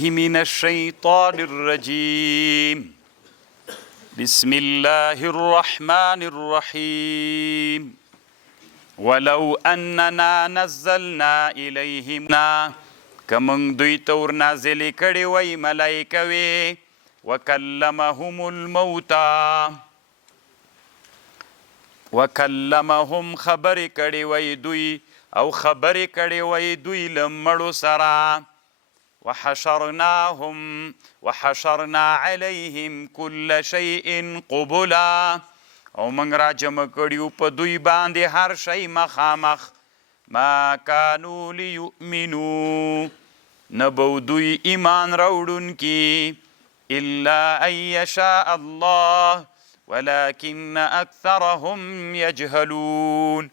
من الشيطان الرجيم بسم الله الرحمن الرحيم ولو أننا نزلنا إليهم كمن دوی تور نازل کړي وای ملائکه وی وکلمهم الموتى وکلمهم خبر کړي وای دوی او خبر کړي وای دوی لمړو سرا وحشرنا عليهم كل شيء قبلا او من را جمع کړیو په دوی باندې هر شی مخامخ ما كانوا ليؤمنوا نبو دوی ایمان راوړون کی الا ان يشاء الله ولكن اكثرهم يجهلون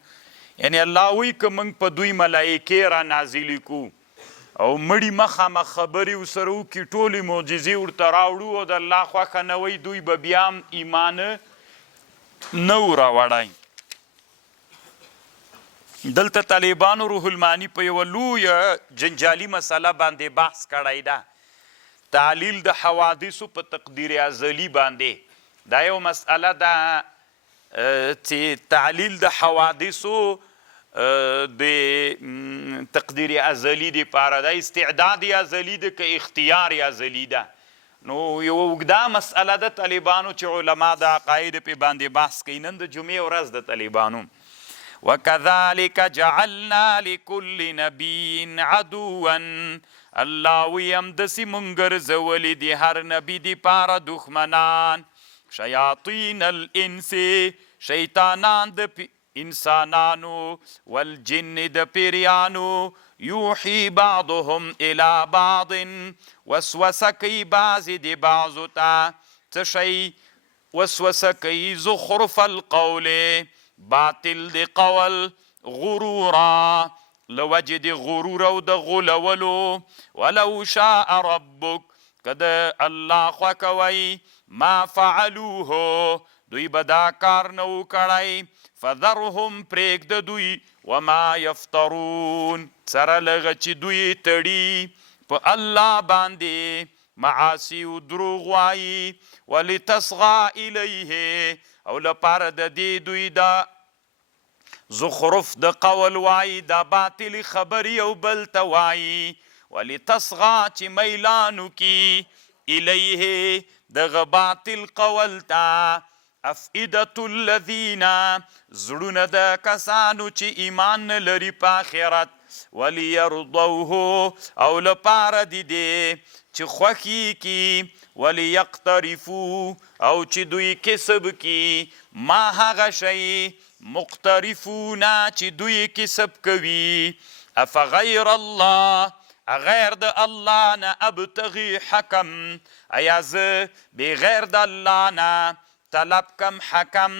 یعنی الله وی که موږ په دوی ملائکه را نازل کو او مړی مخامخ خبرې ورسره وکړي ټولې معجزې ورته راوړو او د الله خوښه نه وی دوی به بیا هم ایمان نه و راوړی. دلته طالبانو روح المانی په یوه لویه جنجالي مسله باندې بحث کړی ده، تعلیل د حوادثو په تقدیر ازلي باندې. دا یو مسئله ده چې تعلیل د حوادثو د تقدیر ازلی دی پاره ده استعداد ازلی ده که اختیار ازلی ده. نو یو اوږده مسئله ده طالبانو چې علما د عقاید په باندې بحث کوي. نن د جمعې ورځ د طالبانو وکذلک جعلنا لكل نبی عدوا الله وی همداسې مونږ ګرځولي دي هر نبي د پاره دښمنان شیاطین الانس شیطانان د انسانانو والجن د پیریانو یوحی بعضهم الى بعض وسوسه کوي بعضې د بعضو ته څه شی وسوسه کوي زخرف القول باطل د قول غرورا لوجه د غرور او د غولولو ولو شاء ربک که د الله خوښه کوي ما فعلوه دوی به دا کار نه و کړی فذرهم پرېږده دوی وما یفترون سره لغه چې دوی تړي په الله باندې معاصي و دروغ وایي ولتصغى الیه او لپاره د دې دوی دا زخرف د قول وایي دا باطل خبري او بل ته وایي ولتصغى چې میلان وکي الیه دغه باطل قول ته افئدة الذین زړونه د کسانو چې ایمان نه لري په آخرت ولیرضوه او لپاره د دې چې خوښي کي ولیقترفو او چې دوی کسب کي ما هغه شی مقترفونه چې دوی کسب کوي افغیر الله غیر د الله نه ابتغي حکم ایا زه بغیر د الله نه طلب کم حکم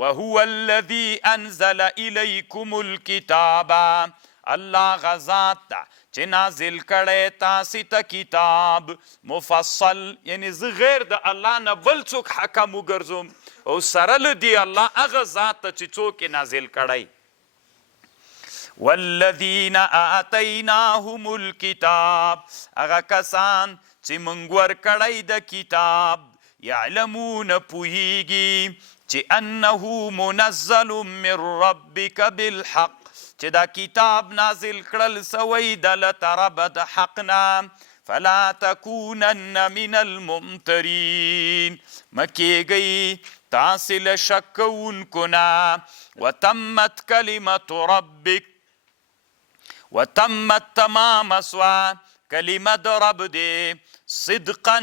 وهو الذي انزل الیکم الکتاب الله غذات چې نازل کړی تاسې ته کتاب مفصل یعنی زه غیر د الله نه بل څوک حکم وګرځوم او سره له دې الله هغه ذات ته چې څوک یې نازل کړی والذین آتیناهم الکتاب هغه کسان چې موږ ورکړی د کتاب یعلمون پوهیږي چې انه منزل من ربک بالحق چې دا کتاب نازل کړل سوی د له طرفه د حق نه فلا تکونن من الممترین مه کیږئ تاسې له شک کوونکو نه وتمت کلمت ربک وتمت تمام سوه کلمه د رب دی صدقا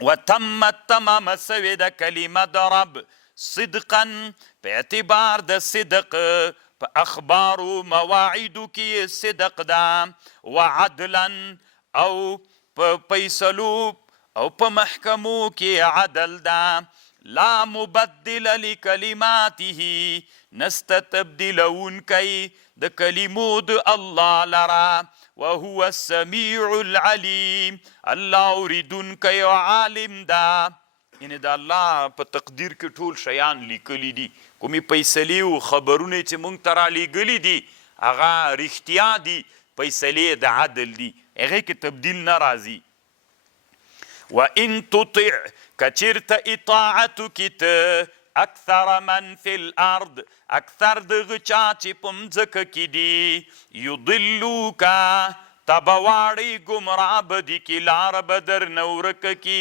وتمت تمام سوی د کلمه د رب صدقا په اعتبار د صدق په اخبارو مواعیدو کې صدق ده وعدلا او په فیصلو او په محکمو کې عدل ده لا مبدل لکلماته نسته تبدیلونکی د کلمو د الله لره وهو السمیع العلیم الله اوریدونکی او عالم ده. یعنی د الله په تقدیر کې ټول شیان لیکلی دي، کومې فیصلې او خبرونه چې موږ ته رالیږلي دي هغه رښتیا دي، فیصلې د عدل دي. هغې کې تبدیل نه راځي. وان تطع کچیرته اطاعت وکړي ته اکثر من فی الارض اکثر دغه چا چې په مځکه کې دي یضلوکه تا به واړئ ګمراه به دي کي لاره به درنه ورکه کي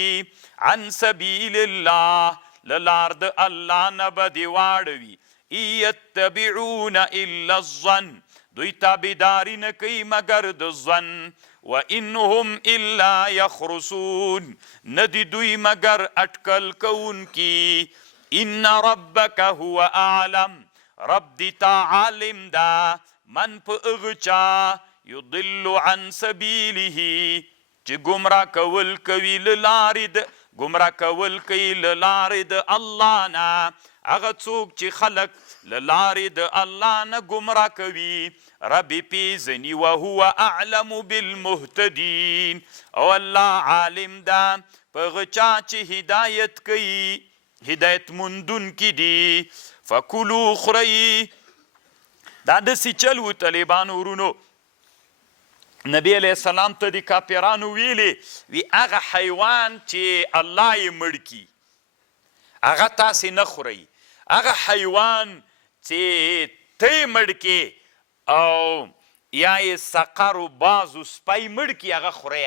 عن سبیل الله له لار د الله نه به دې واړوي ان یتبعون الا الظن دوی تابعداري نه کوي مګر د ظن وان هم الا یخرسون نه دي دوی مګر اټکل کوونکي ان ربک هو اعلم رب دی تا عالم دا من په هغه چا یضل عن سبیله چې ګمراه کول کوي له لارې د الله نه هغه څوک چې خلک له لارې د الله نه ګمراه کوي رب پیژني وهو اعلم بالمهتدین او الله عالم دا په هغه چا چې هدایت کوي هدایت مندونکي دي. فکلوا خورئ دا داسې چل و طالبانو ورونو نبی علیه السلام ته د کافرانو ویلې وي هغه حیوان چې الله یې مړ کي هغه تاسې نه خورئ هغه حیوان چې ته یې مړ کې او یا یې سقر و باز و سپی مړ کي هغه خورئ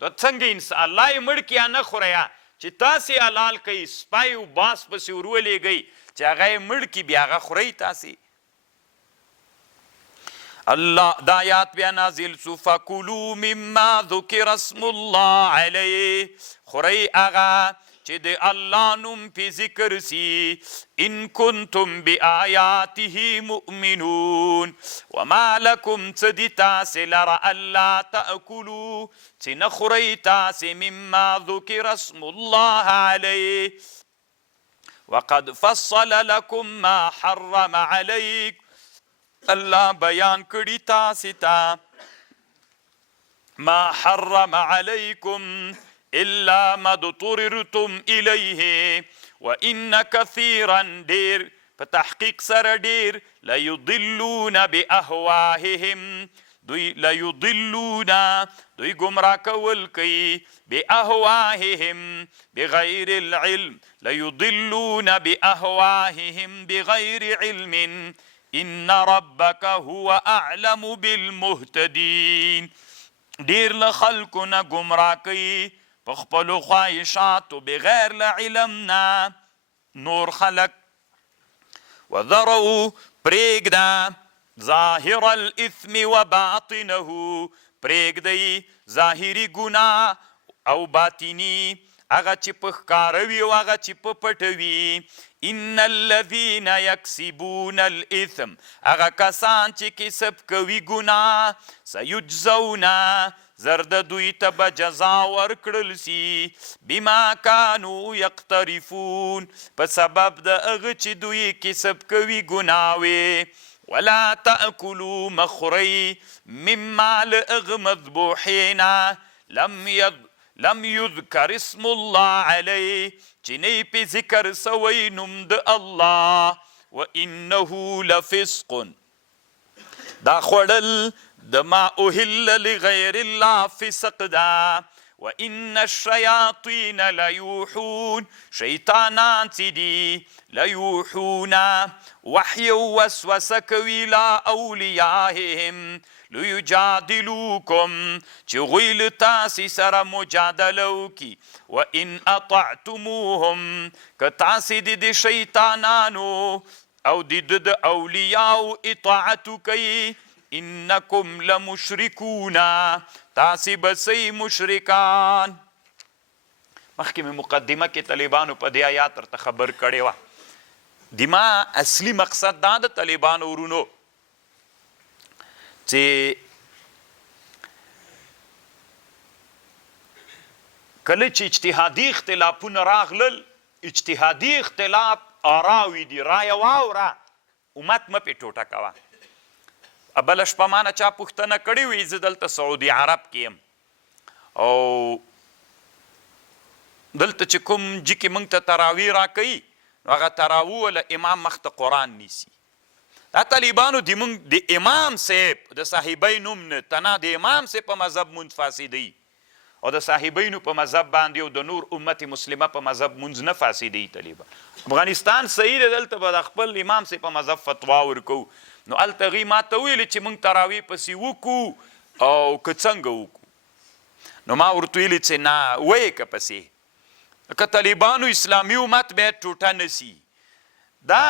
څنګه الله یې مړ کي یا نه خورئ چې تاسې حلال کوئ سپی و باز پسې ورولېږئ چې هغه یې مړ کي بیا هغه خورئ تاسې الله دا آیات بیا نازل سو فکلوا مما ذکر اسم الله علیه خورئ هغه چې د الله نوم پې ذکر سي ان کنتم بآیاته مؤمنون وما لکم څه دي تاسې لره الا تأکلوا چې نه خورئ تاسې مما ذکر اسم الله علیه وقد فصل لكم ما حرم عليك الله بیان کړي تاسې ته ما حرم عليكم الا ما اضطررتم الیه وان کثیرا ډیر په تحقیق سره ډیر لیضلون باهواهم دوی گمراه کول کوي باهواهم بغیر العلم لیضلون باهواهم بغیر علم ان ربک هو اعلم بالمهتدین ډیر له خلکو نه گمراه کوي په خپلو خواهشاتو بغیر له علم نه نور خلک وذروا پرېږده ظاهر الاثم وباطنه پرېږدئ ظاهري ګناه او باطني هغه چې په ښکاره وي او هغه چې په پټه وي ان الذین یکسبون الاثم هغه کسان چې کسب کوي ګناه سیجزون زر د دوی ته به جزا ورکړل سي بما کانو یقترفون په سبب د هغه چې دوی کسب کوي ګناوې ولا تأکلوا مخورئ مما لهغه مذبوحینا لم یذکر اسم الله علیه چې نه یې پې ذکر سوی نوم د الله وانه لفسق دا خوړل د ما اهل لغیر الله فسق ده وان الشیاطین لیوحون شیطانان چې دي لیوحون وحی وسوسه کوي لا اولیاهم لیجادلوکم چې هغوی له تاسې سره مجادله وکړي وان اطعتموهم که تاسې د شیطانانو او د اولیاو اطاعت وکئ انکم لمشرکون تاسې به سئ مشرکان. مخکې مې مقدمه کې طالبانو په دې آیات ورته خبر کړې وه دما اصلي مقصد دا د طالبانو ورونو چې کله چې اجتهادي اختلافونه راغلل اجتهادي اختلاف آراوي دي رایه واوره امت مه پې ټوټه کوه. بله شپه مانه چا پوښتنه کړې وي زه دلته سعودي عرب کې یم او دلته چې کوم جي کې موږ ته تراویح راکوي نو هغه تراویح وله امام مخ ته قرآن نیسي دا طالبانو د موږ د امام صاحب د صاحبین نوم نه تنه د امام صاحب په مذهب مونځ فاسدی او د صاحبینو په مذهب باندې او د نور امت مسلمه په مذهب مونځ نه فاسدی. طالبان افغانستان صحیح دی، دلته به د خپل امام صاحب په مذهب فتوا ورکو. نو هلته هغوی ما ته ویلې چې موږ تراویح پسې وکړو او که څنګه وکړو. نو ما ورته ویلې چې نه ویې که پسې که طالبانو اسلامي امت باید ټوټه نسی. دا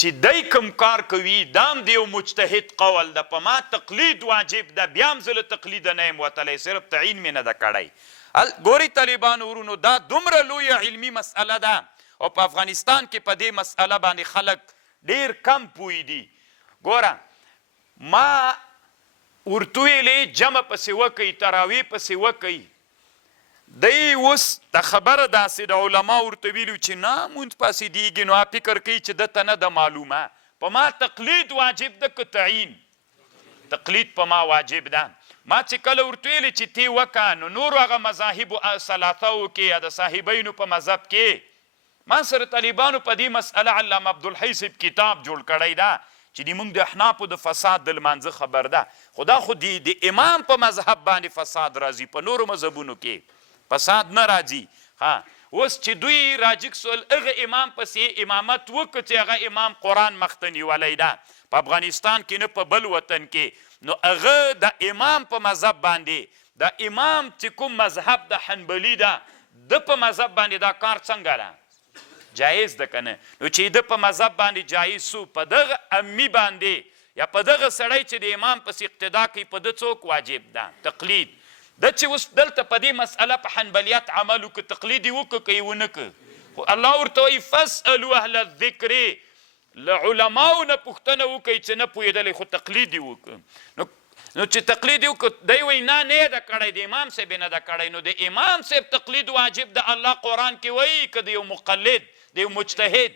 چې دی کوم کار کوي دا هم د یو مجتهد قول ده، په ما تقلید واجب ده، بیا هم زه له تقلیده نه یم وتلی، صرف تعین مې نه ده کړی. ګورئ طالبانو ورونو دا دومره لویه علمي مسئله ده او په افغانستان کې په دې مسئله باندې خلک ډیر کم پوی دي. ګوره ما ورته ویلې جمع پسې وکئ، تراویح پسې وکئ. دی اوس د خبره داسې د علما ورته ویلو چې نه مونځ پاسېدېږي، نو فکر کوي چې دته نه ده معلومه. په ما تقلید واجب ده که تعین؟ تقلید په ما واجب ده. ما چې کله ورته ویلې چې تی وکړه نو نورو هغه مذاهبو ثلاثهو کې یا د صاحبینو په مذهب کې ما سره طالبانو په دې مسئله علامه عبدالحی صاحب کتاب جوړ کړی ده چې د موږ د احنافو د فساد د لمانځه خبر ده. خو دا خو د امام په مذهب باندې فساد راځي، په نورو مذهبونو کې فساد نه راځي. اوس چې دوی راجګ سول هغه امام پسې امامت وکړه چې هغه امام قرآن مخته نیولی ده په افغانستان کې نه په بل وطن کې، نو هغه د امام په مذهب باندې د امام چې کوم مذهب د حنبلي ده د په مذهب باندې دا کار څنګه ده جایز ده که نه؟ نو چې د په مذهب باندې جایز سو، په دغه امی باندې یا په دغه سړی چې د امام پسې اقتدا کوي په ده څوک واجب ده؟ تقلید. د چې اوس دلته په دې مسئله په حنبلیت عمل وکړه، تقلید یې وکړه که یې ونه کړه؟ خو الله ورته وایي فاسألو اهل الذکر، له علماو نه پوښتنه وکړئ چې نه پوهېدلی خو تقلید یې وکړه. نو چې تقلید یې وکړه دی وایي نه نه یې ده کړی، د امام صاحب یې نه ده کړی. نو د امام صاحب تقلید واجب ده، الله قرآن کې وایي که د یو مقلد د یو مجتهد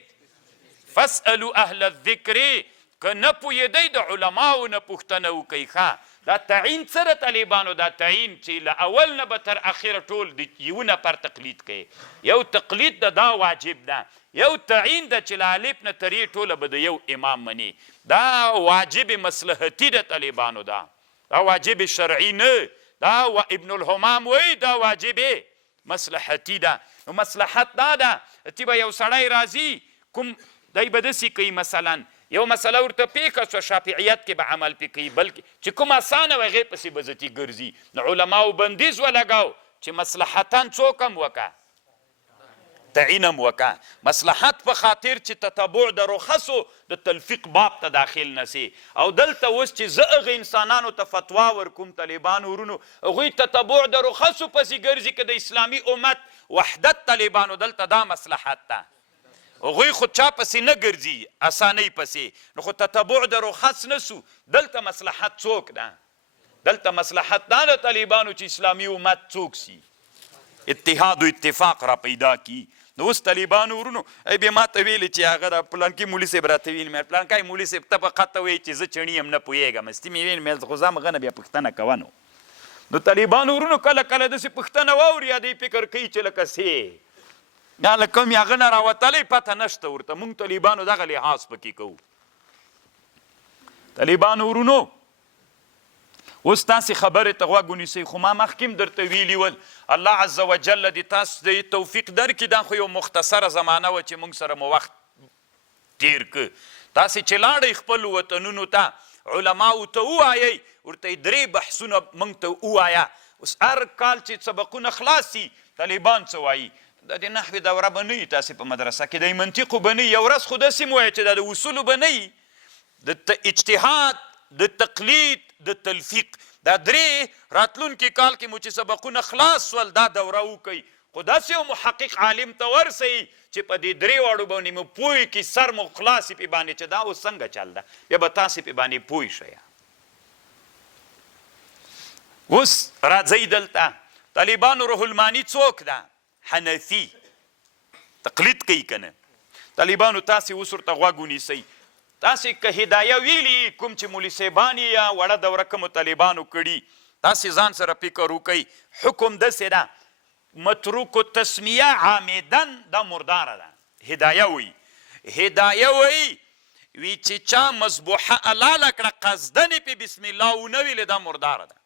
فاسألو اهل الذکر، که نه پوهېدی د علماو نه پوښتنه وکړئ. دا تعین سره طالبانو دا تعین چې له اول نه به تر اخره ټول د یو نفر تقلید کوي. یو تقلید ده دا واجب ده، یو تعین ده چې له الف نه تر یې ټوله به د یو امام مني. دا واجب مصلحتي ده طالبانو، دا واجب شرعي نه. دا ابن الحمام وایي دا واجب مصلحتي ده. نو مصلحت دا ده چې به یو سړی راځي کوم دی به داسې کوي، مثلا یو مسله ورته پیښه شوه شافعیت کې به عمل پې کوي، بلکې چې کوم اسانه وي هغې پسې به ذاتي ګرځي. نو علماو بندیز ولګاو چې مصلحتا څوک هم وکړه، تعین هم وکړه. مصلحت په خاطر چې تتبع د رخصو د تلفیق باب ته داخل نسی. او دلته اوس چې زه هغه انسانانو ته فتوا ورکوم طالبانو ورونو، هغوی تتبع د رخصو پسې ګرځي که د اسلامي امت وحدت طالبانو دلته دا مصلحت ده. هغوی خو چا پسې نه ګرځي اسانۍ پسې، نو خو تتبع د رخص نسو. دلته مصلحت څوک ده؟ دلته مصلحت دا د طالبانو چې اسلامي امت څوک سي، اتحاد و اتفاق را پیدا کی. نو اوس طالبانو ورونو ای بیا ما ته ویلې چې هغه د پلانکي مولي صاحب راته ویل مې پلانکی مولي صاحب ته په خطه وایي چې زه چڼي یم نه پوهېږم، استي مې ویل مې خو زه هغه نه بیا پوښتنه کوه. نو طالبانو ورونو کله کله داسې پوښتنه واوري یا دی فکر کوي چې لکه سې یا له کوم یې هغه نه راوتلی پته نشته ورته. موږ طالبانو دغه لحاظ پکې کوو. طالبانو ورونو اوس تاسې خبرې ته غوږ ونیسئ، خو ما مخکې هم درته ویلي ول الله عز وجل دې تاسو د توفیق درکړي. دا خو یو مختصره زمانه وه چې موږ سره مو وخت تیر که. تاسې چې لاړئ خپل وطنونو ته علماو ته ووایئ، ورته یې 3 بحثونه موږ ته ووایه. اوس هر کال چې سبقونه خلاص سي طالبان څه وایي، دا د نحوې دوره به نه وي تاسې په مدرسه کې، د منطقو به نه وي. یو ورځ خو داسې م وایه چې دا د اصولو به نه وي، د اجتهاد، د تقلید، د تلفیق. دا 3 راتلونکي کال کې مو چې سبقونه خلاص سول دا دوره وکئ. خو داسې یو محقق عالم ته ورسئ چې په دې 3 واړو باندې مو پوه کړي، سر مو خلاص پې باندې چې دا اوس څنګه چل ده، بیا به تاسې پې باندې پوه شئ. اوس راځئ دلته طالبانو روح الماني څوک ده؟ حنفي. تقلید کوي که نه؟ طالبانو تاسې اوس ورته غوږ ونیسئ. تاسې که هدایه ویلي کوم چې مولي صاحبان یا وړه دوره کومو طالبانو کړي، تاسې ځان سره فکر وکئ. حکم داسې ده متروک التسمیه عامدن دا مرداره ده. هدایه وی وی چې چا مذبوحه حلاله کړه قصدن پې بسم الله ونه ویلې دا مرداره ده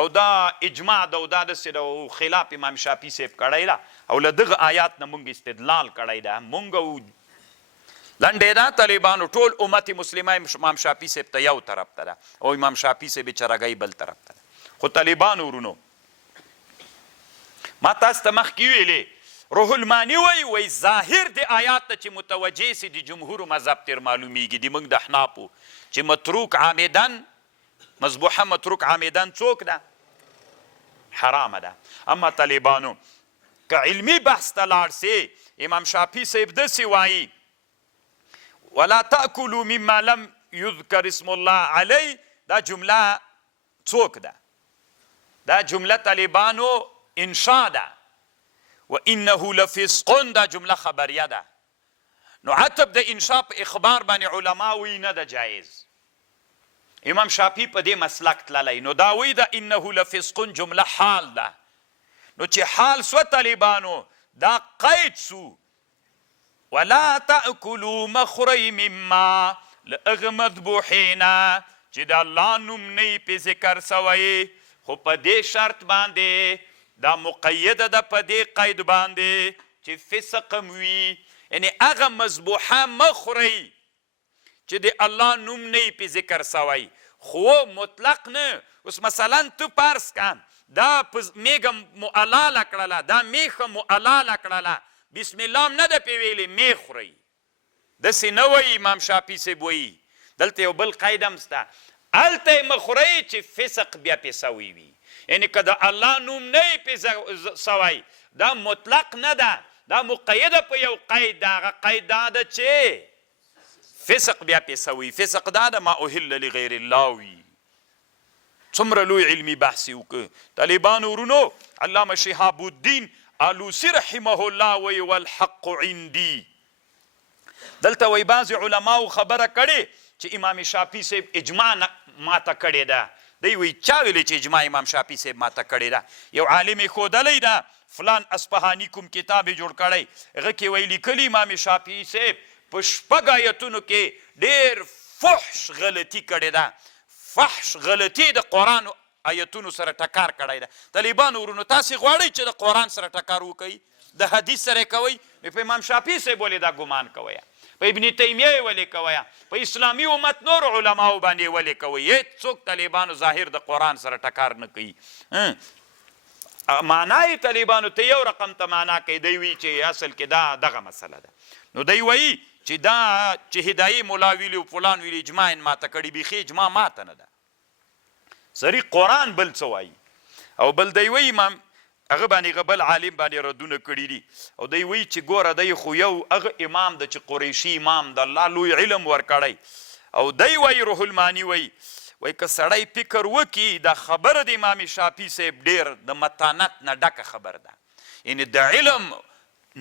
او دا اجماع ده او دا داسې ده خلاف امام شافعي صاحب کړی ده او له دغه آیات نه مونږ استدلال کړی ده مونږ لنډې ده طالبانو ټول امت مسلمه امام شافعي صاحب ته یو طرف ته ده او امام شافعي صاحب چرګۍ بل طرف ته ده خو طالبانو ورونو ما تاسو ته مخکې ویلې روح المانی وی ظاهر د آیات ته چې متوجه سي د جمهور مذهب تر معلومیږي د موږ د احنافو چې متروک عامدن مذبوحه متروک عامدن څوک ده حرامه ده اما طالبانو که علمي بحث ته لاړ سي امام شافعي صاحب داسې وایي ولا تأكلوا مما لم يذكر اسم الله عليه دا جمله څوک ده دا جمله طالبانو انشاء ده وانه لفسق دا جمله خبریه ده نو عتب د انشاء په اخبار باندې علما وی نه ده جایز امام شافعي په دې مسلک تللی نو دا وی ده انه لفسق جمله حال ده نو چې حال سو طالبانو دا قید سو ولا تأكلوا مخري مما لأغ مذبوحینا چې د الله نوم نه پې ذکر سوی خو په دې شرط باندې دا مقیده ده په دې قید باندې چې فسق وي یعنی هغه مذبوحه مخورئ چې د الله نوم نه پې ذکر سوی خو مطلق نه اوس مثلا تو پارس کن دا میږه معلاله کړله دا میخه معلاله کړله بسم الله نه ده پې ویلې می خورئ داسې نه وایي امام شافعي صاحب وایي دلته یو بل قید هم شته هلته یې مه خورئ چې فسق بیا پې سوی وي یعنې که د الله نوم نه یې پې سوی دا مطلق نه ده دا مقیده په یو قید ده هغه قید دا ده چې فسق بیا پې سوی فسق دا ده ما اهل لغیر الله وي څومره لوی علمي بحث یې وکړه طالبانو ورونو علامه شهاب الدین آلوسی رحمه الله وی والحق عندي دلته وی بعضې علماو خبره کړې چې امام شافعي صاحب اجماع ماته کړې ده دی وی چا ویلې چې اجماع امام شافعي صاحب ماته کړې ده یو عالم یې ښودلی ده فلان اصفهاني کوم کتاب یې جوړ کړی هغه کې وی لیکلي امام شافعي صاحب په 6 آیتونو کې ډېر فحش غلطي کړې ده فحش غلطي د قرآن آیتونو سره ټکار کړی ده طالبانو ورونو تاسې غواړئ چې د قرآن سره ټکار وکوئ د حدیث سره یې کوئ په امام شافعي صاحب ولې دا ګمان کوئ په ابن تیمیه یې ولې کوئ په اسلامي امت نورو علماو باندې ولې کوئ هېڅوک طالبانو ظاهر د قرآن سره ټکار نه کوي معنا یې طالبانو ته یو رقم ته معنا کوي دی وایي چې اصل کې دا دغه مسله ده نو دی وایي چې دا چې هدایي ملا ویلي او فلان ویلي اجماع یې ماته کړي بیخي اجماع ماته نه ده سری قرآن بل څه وایي او بل دی وایي امام هغه باندې بل عالم باندې ردونه کړي دي او دی وایي چې ګوره دی خو یو هغه امام ده چې قریشي امام د الله لوی علم ورکړی او دی وایي روح المانی وایي که سړی فکر وکړي دا خبره د امام شافعي صاحب ډېر د متانت نه ډکه خبر ده یعنې د علم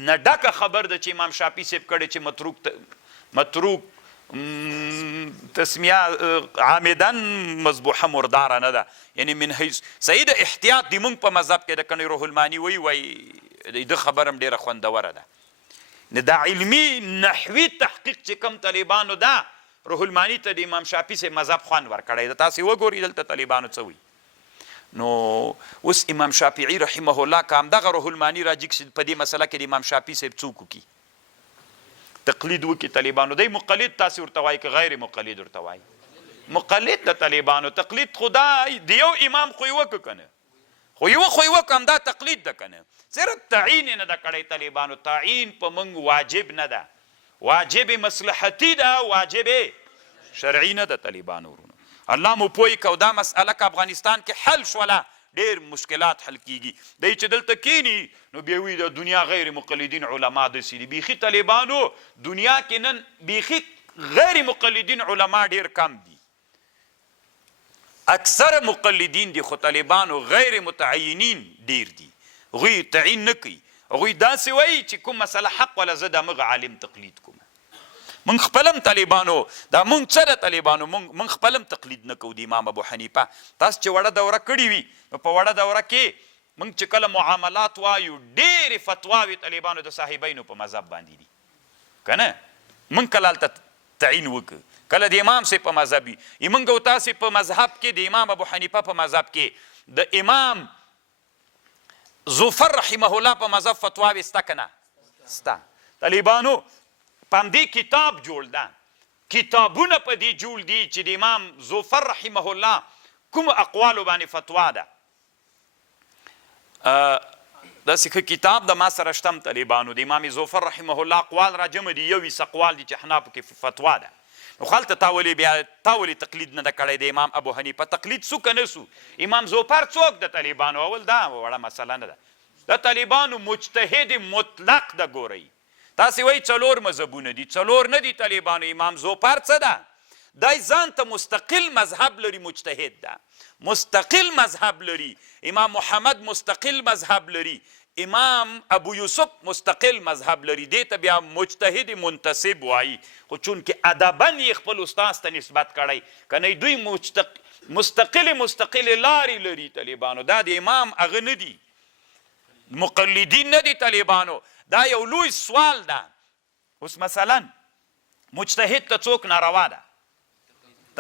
نه ډکه خبر ده چې امام شافعي صاحب کړی چې متروک تسمیه عامدن مذبوحه مرداره نه ده یعنی من حیث صحیح د احتیاط دی مونږ په مذهب کې د کنی روح المانی وی د خبر هم ډېره خوندوره ده نه دا علمي نحوي تحقیق چې کوم طالبانو ده روح المانی ته د امام شافعي صاحب مذهب خوند ورکړی ده تاسې وګورئ دلته طالبانو څه وایي نو اوس امام شافعي رحمه الله که همدغه روح المانی راجګ شي په دې مسله کې د امام شافعي صاحب څوک وکړي تقلید وکړي طالبانو دی مقلد تاسې ورته وایي که غیر مقلد ورته وایي مقلد د طالبانو تقلید خدا د یو امام خو یې وکړه که نه خو یوه خو یې وکړه همدا تقلید ده که نه صرف تعین یې نه ده کړی طالبانو تعین په موږ واجب نه ده واجب مصلحتي ده واجب شرعي نه ده طالبانو ورونو الله مو پوی کو دا مسئله که افغانستان کې حل شوله ډېر مشکلات حل کیږي دی چې دلته کینی نو بیا وی د دنیا غیر مقلدین علما داسې دي بیخي طالبانو دنیا کې نن بیخي غیر مقلدین علما ډېر کم دي اکثر مقلدین دي خو طالبانو غیر متعینین ډېر دي هغوی تعین نه کوي هغوی داسې وایي چې کوم مسله حق ولا زه د همغه عالم تقلید کوم من خپلم طالبانو دا مونږ څه د طالبانو مونږ خپلم تقلید نه کوو د امام ابو حنیفه تاسو چې وړه دوره کړې وي نو په وړه دوره کې مونږ چې کله معاملات وایو ډېرې فتواوې طالبانو د صاحبینو په مذهب باندې دي که نه مونږ کله هلته تعین وکړه کله د امام صاحب په مذهب وي موږ او تاسې په مذهب کې د امام ابو حنیفه په مذهب کې د امام ظفر رحمه الله په مذهب فتواوې سته که نه سته طالبانو په همدې کتاب جوړ ده کتابونه په دې جوړ دي چې د امام ظفر رحمه الله کوم اقوالو باندې فتوا ده داسې ښه کتاب د ما سره شته طالبانو د امام ظفر رحمه الله اقوال را جمع دي 21 اقوال دي چې حنافو کې فتوا ده نو خلته تا ولې تقلید نه ده کړی د امام ابو حنیفه تقلید څو که نه سو امام ظفر څوک د طالبانو اول دا وړه مسله نه ده د طالبانو مجتهد مطلق ده ګورئ تاسې وایي 4 مذهبونه دي 4 نه دي طالبانو امام ظفر څه ده دای ځان ته مستقل مذهب لري مجتهد ده مستقل مذهب لري امام محمد مستقل مذهب لري امام ابو یوسف مستقل مذهب لري دې ته بیا مجتهد منتسب وایي خو چونکې ادبا یې خپل استاذ ته نسبت کړی که نه دوی مستقل لارې لري طالبانو دا د امام هغه نه دي مقلدین نه دي طالبانو دا یو لوی سوال ده اوس مثلا مجتهد ته څوک ناروا ده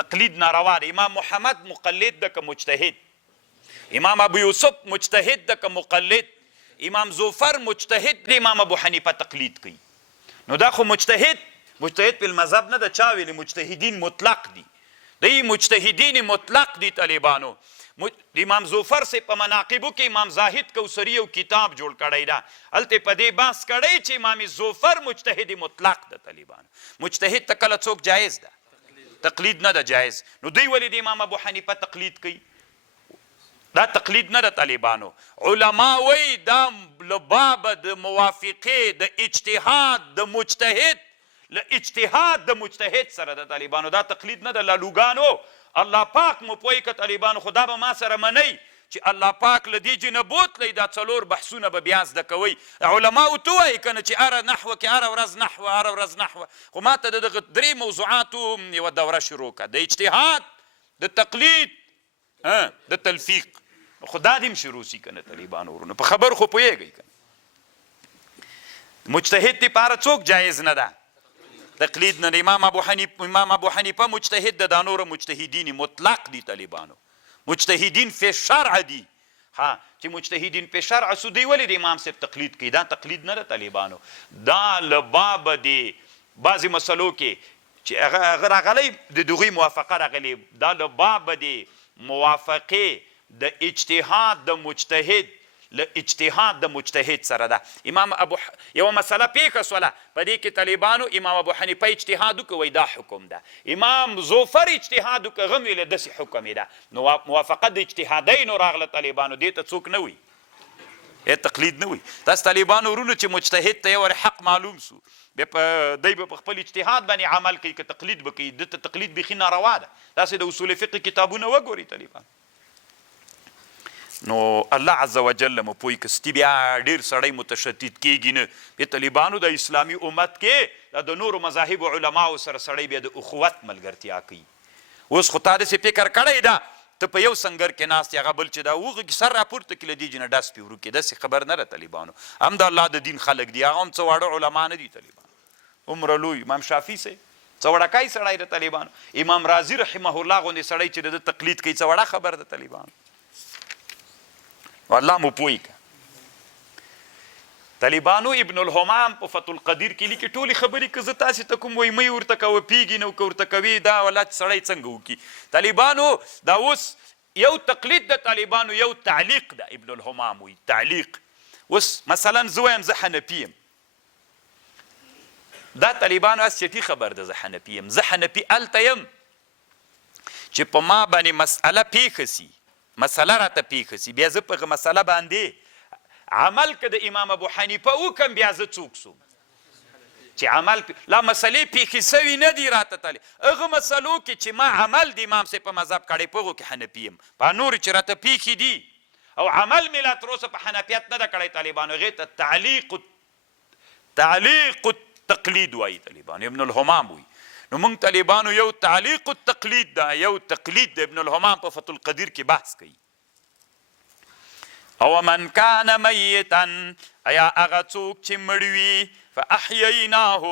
تقلید ناروا ده امام محمد مقلد ده که مجتهد امام ابو یوسف مجتهد ده که مقلد امام ظفر مجتهد د امام ابو حنیفه تقلید کوي نو دا خو مجتهد په المذهب نه ده چا ویلي مجتهدین مطلق دي دی مجتهدین مطلق دي طالبانو امام ظفر سے په مناقبو کې امام زاهد کوثري یو کتاب جوړ کړی ده هلته په دې بحث کړی چې امام ظفر مجتهد مطلق ده طالبانو مجتهد ته کله څوک جایز ده تقلید نه ده جایز نو دوی ولې د امام ابو حنیفه تقلید کوي دا تقلید نه ده طالبانو علما وایي دا له بابه د موافقې د اجتهاد د مجتهد له اجتهاد د مجتهد سره ده طالبانو دا تقلید نه ده لالوګانو الله پاک مو پوهی که طالبانو خدا به ما سره منئ چې الله پاک له دې جنه بوتلی دا 4 بحثونه به بیا زده کوئ علماو ته وایي که نه چې هره نحوه کې هره ورځ نحوه خو ما ته د دغه 3 موضوعاتو یوه دوره شروع کړه د اجتهاد د تقلید د تلفیق خو دا دې هم شروع سي که نه طالبانو ورونو په خبر خو پوهېږئ که مجتهد دپاره څوک جایز نه ده تقلید نه امام ابو حنیفه مجتهد ده دا نور مجتهدین مطلق دي طالبانو مجتهدین فی شرع دي چې مجتهدین په شرع سو دی ولې د امام صاحب تقلید کوي دا تقلید نه ده طالبانو دا له بابه د بعضې مسلو کې چې هغه راغلی د دغوی موافقه راغلی دا له بابه د موافقې د اجتهاد د مجتهد له اجتهاد د مجتهد سره ده امام ابو یوه مسله پیښه سوله په دې کې طالبانو امام ابو حنیفه اجتهاد وکړي دا حکم ده امام ظفر اجتهاد وکړي هغه هم ویلې داسې حکم یې ده نو موافقه د اجتهادینو راغله طالبانو دې ته څوک نه وي تقلید نه وي تاسو طالبانو ورونو چې مجتهد ته یو حق معلوم سو دی به په خپل اجتهاد باندې عمل کوي که تقلید به کوي دته تقلید بیخي ناروا ده تاسې د اصول فقه کتابونه وګورئ طالبان نو الله عز وجل مو پوی کستی بیا ډیر سړی متشدد کیږي نه په طالبانو د اسلامي امت کې د نورو مذاهب علماو سره سړی بیا د اخوت ملګرتیا کوي اوس خو تا داسې فکر کړی ده ته په یو سنګر کې ناست هغه بل چې دا هغه سر راپورته کړي له دې جنه ډس پې وروکې داسې خبر نه ده طالبانو هم د الله د دین خلک دي هغه هم څه واړه علما نه دي طالبان عمره لوی امام شافعي صاحب څه وړکی سړی د طالبانو امام رازي رحمه الله غوندې سړی چې د تقلید کوي څه وړه خبر ده طالبانو والله مو پوی که طالبانو ابن الهمام په فتح القدیر کې لیکي ټولې خبرې که زه تاسې ته کوم وایي مه یې ورته کوه پیږي نه که ورته کوي دا ولات سړی څنګه وکړي طالبانو دا اوس یو تقلید د طالبانو یو تعلیق ده ابن الهمام وایي تعلیق اوس مثلا زه وایم زه حنفي یم دا طالبانو اس چټي خبر ده زه حنفي یم زه حنفي هلته یم چې په ما باندې مسئله پیښه سي مسله راته پیښه سي بیا زه په هغه مسله باندې عمل که د امام ابو حنیفه وکم بیا زه څوک سوم چې عمل لا مسلې پیښې سوي نه دي راته تللی هغه مسلو کې چې ما عمل د امام صاحب په مذهب کړی په هغو کې حنفي یم په نورو چې راته پیښې دي او عمل مې لا تر اوسه په حنفیت نه ده کړی طالبانو هغې ته تعلیق التقلید وایي طالبانو ابن الهمام وایي نو موږ طالبانو یو تعلیق التقلید ده یو تقلید د ابن الهمام په فتح القدیر کې بحث کوي او من کان میتا ایا هغه څوک چې مړ وي فاحییناه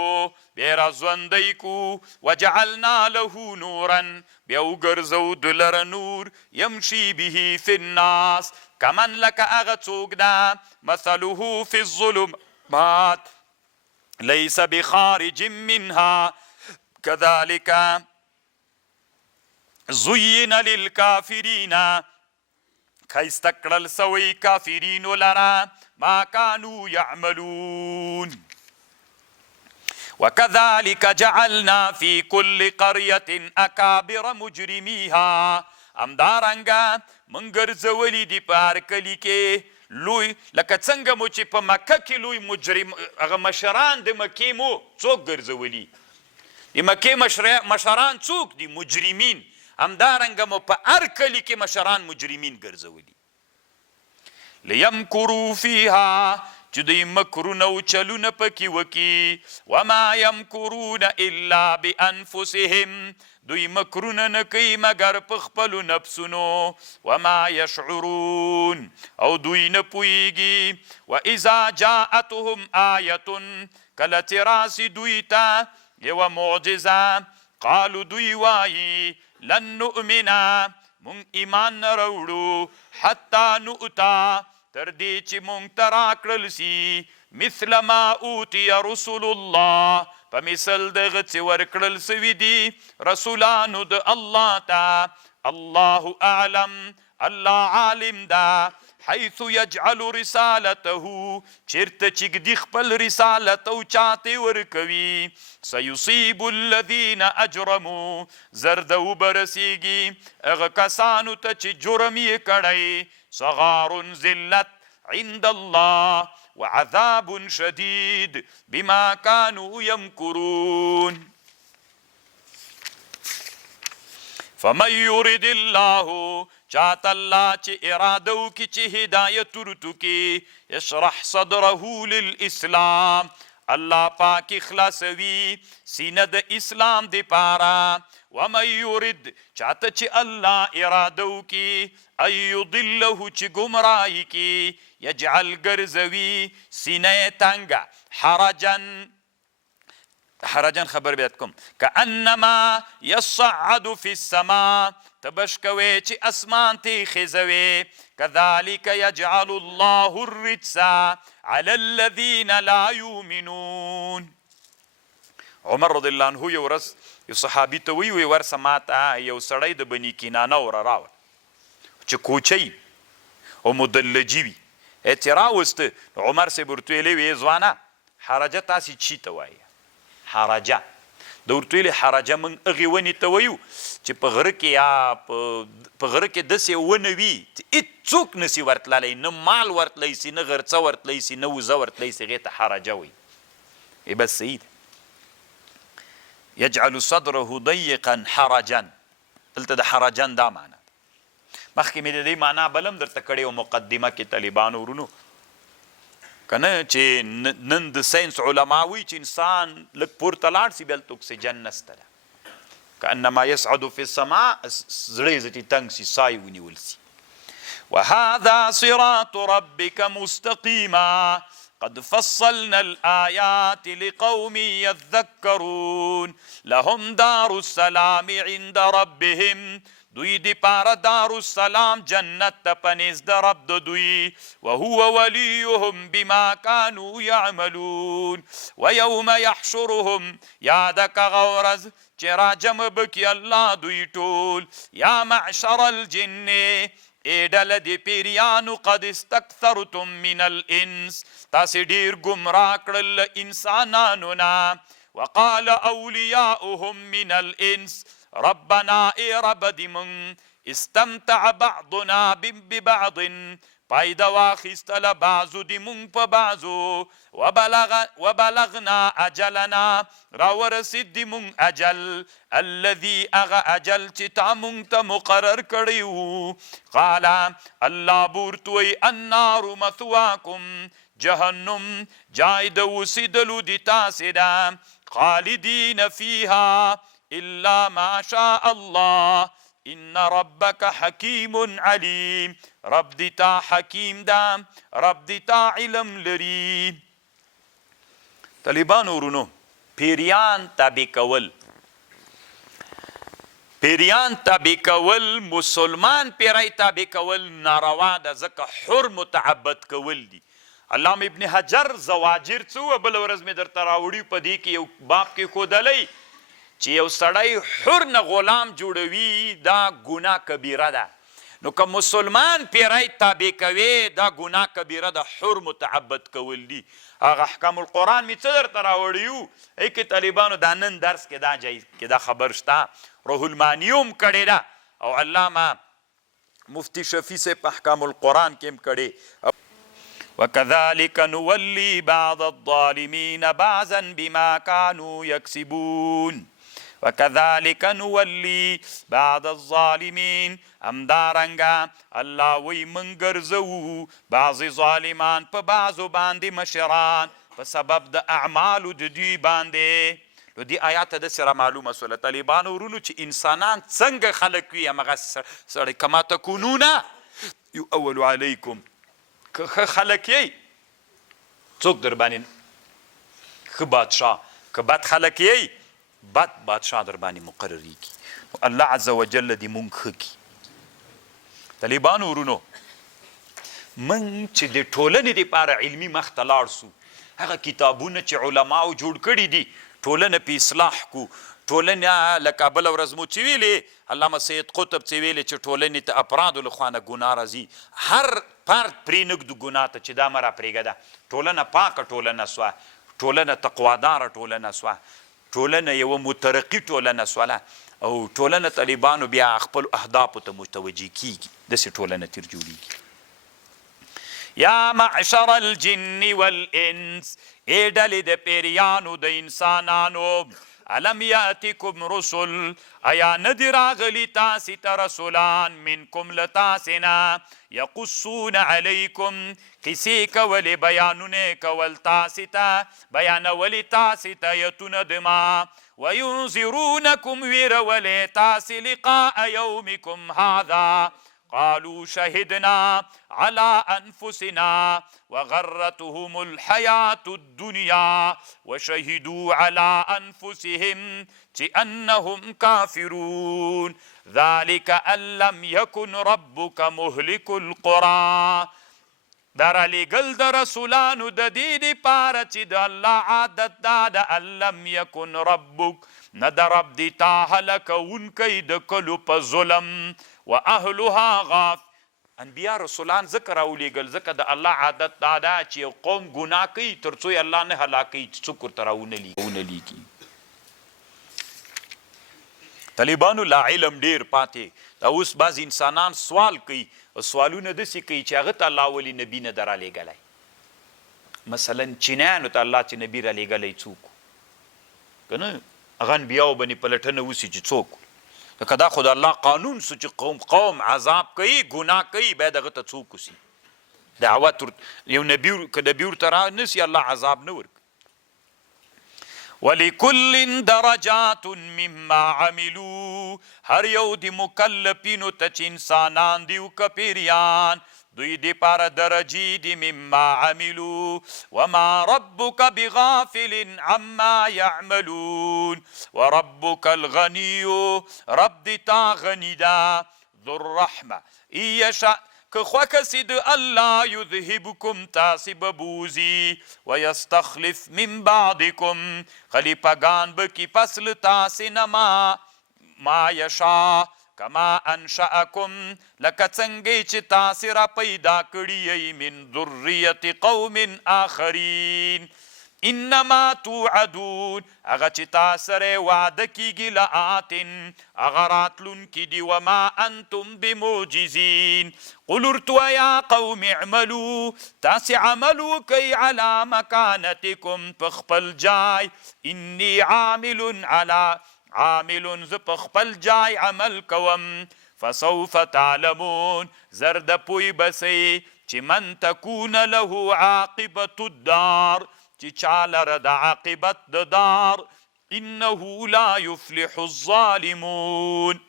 بیا را ژوندی کو وجعلنا له نورا بیا وګرځو د لره نور یمشي به فی الناس کمن لکه هغه څوک ده مثله فی الظلمات لیس بخارج منها كذلك زين للكافرين خیسته کړل سوی کافرینو لرا ما كانوا يعملون وكذلك جعلنا في كل قرية أكابر مجرميها همدارنګه موږ ګرځولي دي په هر کلي کې لوی لکه څنګه مو چې په مکه کې لوی مجرم هغه مشران د مکې مو څوک ګرځولي د مکې مشران څوک دي مجرمین همدارنګه مو په هر کلي کې مشران مجرمین ګرځولي لیمکروا فیها چې دوی مکرونه او چلونه پکې وکي وما یمکرون الا بانفسهم دوی مکرونه نه کوي مګر په خپلو نفسونو وما یشعرون او دوی نه پوهیږي واذا جاءتهم آیة کله چې راسي دوی ته یوه معجزه قالو دوی وایي لن نؤمنا مونږ ایمان نه راوړو حتی نؤتا تر دې چې مونږ ته راکړل سي مثل ما اوتي رسول الله په مثل دغه چې ورکړل سوي دي رسولانو د الله ته الله اعلم الله عالم ده حيث يجعل رسالته چرته چې ږدي خپل رسالت او چاته ورکوي سيصيب الذين اجرموا زرد وبرسيږي هغه کسانو ته چې جرم یې کړی صغار ذلت عند الله وعذاب شديد بما كانوا يمكرون فمن يرد الله چاته الله چې اراده وکړي چې هدایت ورتوکي اشرح صدره للاسلام الله پاک اخلاصوي سینه د اسلام د پاره ومن يرد چاته چې الله اراده وکړي ان يضله چې ګمراهي کړي یجعل ګرځوي سینه تنګه حرجن خبر بیات کوم کانما یصعد فی السماء تبش کوي چې اسمان ته خزوي كذلك يجعل الله الرجس على الذين لا يؤمنون عمر رضی الله عنه یو ورځ یو صحابي ته وی ورسه ماته یو سړی د بني کینانه ور راوړ چې کوچی او مدلجی وي اعتراوسته عمر سي برتویلې وی ځوانه حرجه تاسو چی ته وایي حرجه د ورتویلې حرجه من اغي ونی ته ویو چې په غره کې یا په غره کې داسې ونه وي هېڅوک نسي ورتللی نه مال ورتلی سي نه غرڅه ورتلی سي نه وزه ورتلی سي هغې ته حرجه وایي بس صحیح ده یجعل صدره ضیقا حرجا دلته د حرجن دا معنا مخکې مې د دې معنا بلم درته کړې او مقدمه کې طالبانو ورونو کنه چې نن د ساينس علما وی چې انسان لږ پورته لاړ سي بیا هلته اکسیجن نسته ده کانما یصعد فی السماء زړه یې ځتې تنګ سي سای ونیول سي وهذا صراط ربك مستقیما قد فصلنا الآيات لقوم يذكرون لهم دار السلام عند ربهم دوی دی پارا دار السلام جنت تا پنیز دا رب دا دوی وهو ولیهم بما كانوا يعملون ويوم يحشرهم یادک غورز چرا جمع بکی اللہ دوی طول یا معشر الجن ایڈل دی پیریانو قد استکثرتم من الانس تاسی دیر گمراہ کرل انسانانونا وقال اولیاؤهم من الانس ربنا ای رب دی من استمتع بعضنا ببعض پایدا واخیستل بعضو دی من پا بعضو وبلغنا اجلنا راورسید دی من اجل الذي اغا اجل چی تا من تا مقرر کریو قالا اللہ بورتوی النار مثواکم جهنم جاید وسیدلو دی تاسدا خالدین فیها إلا ما شاء الله إن ربك حكيم عليم رب دیتا حکیم دا رب دیتا علم لري طالبانو ورونو پیریان تابع کول، پیریان تابع کول، مسلمان پیری تابع کول ناروا ده، ځکه حر متعبد کول دي. علامه ابن حجر زواجر څه بل ورځ مې درته راوړي په دې کې یو باب کې ښودلی چې یو سړی حر نه غلام جوړوي دا ګناه کبیره ده. نو که مسلمان پیری تابع کوي دا ګناه کبیره ده، حر متعبد کول دي. هغه احکام القرآن مې څه درته راوړي وو ای کې طالبانو دا نن درس کې دا جایز کې دا خبر شته، روح المانی هم کړې ده او علامه مفتی شفیع صاحب په احکام القرآن کې هم کړې. وكذلك نولي بعض الظالمين بعضا بما كانوا يكسبون. وكذلك نولي بعض الظالمين همدارنګه الله وی من ګرځو بعض ظالمان په بعضو باندې مشران په سبب د اعمالو د دوی باندې. نو دی آیات د سره معلومه سوله طالبانو ورونو چې انسانان څنګه خلق وي همغه سړی کما تکونون یؤول علیکم. که خلق یې څوک در باندې ښه بادشاه، که بد خلق یې بد بادشاه در باندې مقرریږي. الله عز وجل دې مونږ ښه کړي. طالبانو ورونو موږ چې د ټولنې دپاره علمي مخ ته لاړ سو، هغه کتابونه چې علماو جوړ کړي دي ټولنه په اصلاح کو. ټولنه لکه بله ورځ مو چې ویلې علامه سید قطب چې ویلې چې ټولنې ته افرادو له خوا نه ګناه راځي، هر فرد پرېنږدو ګناه ته چې دا مه راپرېږده. ټولنه پاکه ټولنه سوه، ټولنه تقواداره ټولنه سوه، ټولنه یوه مترقي ټولنه سوله او ټولنه طالبانو بیا خپلو اهدافو ته متوجه کیږي. داسې ټولنه تیر جوړیږي. یا معشر الجن والانس، ای ډلې د پیریانو د انسانانو، الم یاتکم رسل، ایا ندی راغلی تاسې ته رسولان، منکم له تاسې نه، یقصون علیکم، قصې کولې بیانونه کول تاسې ته، بیانولې تاسې ته ایتونه د ما، وینذرونکم ویرولې تاسې لقاء یومکم هذا، قالوا شهدنا على أنفسنا وغرتهم الحياة الدنيا وشهدوا على أنفسهم أنهم كافرون ذلك أن لم يكن ربك مهلك القرى. در لګل د رسولانو د دې دپاره چې د الله عادت دا د ان لم یکن ربک، نه د رب دې تا هلکونکی د کلو په ظلم، و اهلها غاف. انبیا رسولان ځکه راولېږل ځکه د الله عادت دا ده چې یو قوم ګناه کوي تر څو یې الله نه هلاکوي چې څوک ورته راونه لیکي. طالبانو لا علم ډیر پاتې. دا اوس بعض انسانان سوال کوي، سوالونه داسې کوي چې هغه ته الله ولي نبي نه در رالیږلی. مثلا چینیانو ته الله چې نبي رالیږلی څوک که نه، هغه انبیاو باندې پلټنه وسي چې څوک، لکه دا خو د الله قانون سو چې قوم عذاب کوي ګناه کوي باید هغه ته څوک وسي دعوت یو نبي که نبي ورته رانسي الله عذاب نه ورکوي. ولکل درجات مما عملو، هر یو د مکلفینو ته چې انسانان دي او که پیریان دوی دپاره درجې دي مما عملو، وما ربک بغافل عما یعملون، وربک الغنی، رب د تا غنی ده، ذو الرحمه ایشا که خوښه سي د الله یذهبکم تاسې به بوځي، ویستخلف من بعدکم خلیفګان به کي پس له تاسې نه ما یشا، کما انشأکم لکه څنګه چې تاسې را پیدا کړي یئ من ذریة قوم آخرین، انما توعدون هغه چې تا سره وعده کیږي لآتن هغه راتلونکي دي، وما انتم بمعجزین. قل ورته یا قوم اعملوا تاسې عمل وکئ علی مکانتکم په خپل جای، انی عامل زه په خپل جای عمل کوم، فسوف تعلمون زر د پوی بسئ چې من تکون له عاقبة الدار چې چا لره د عاقبت د دار، انه لا یفلح الظالمون.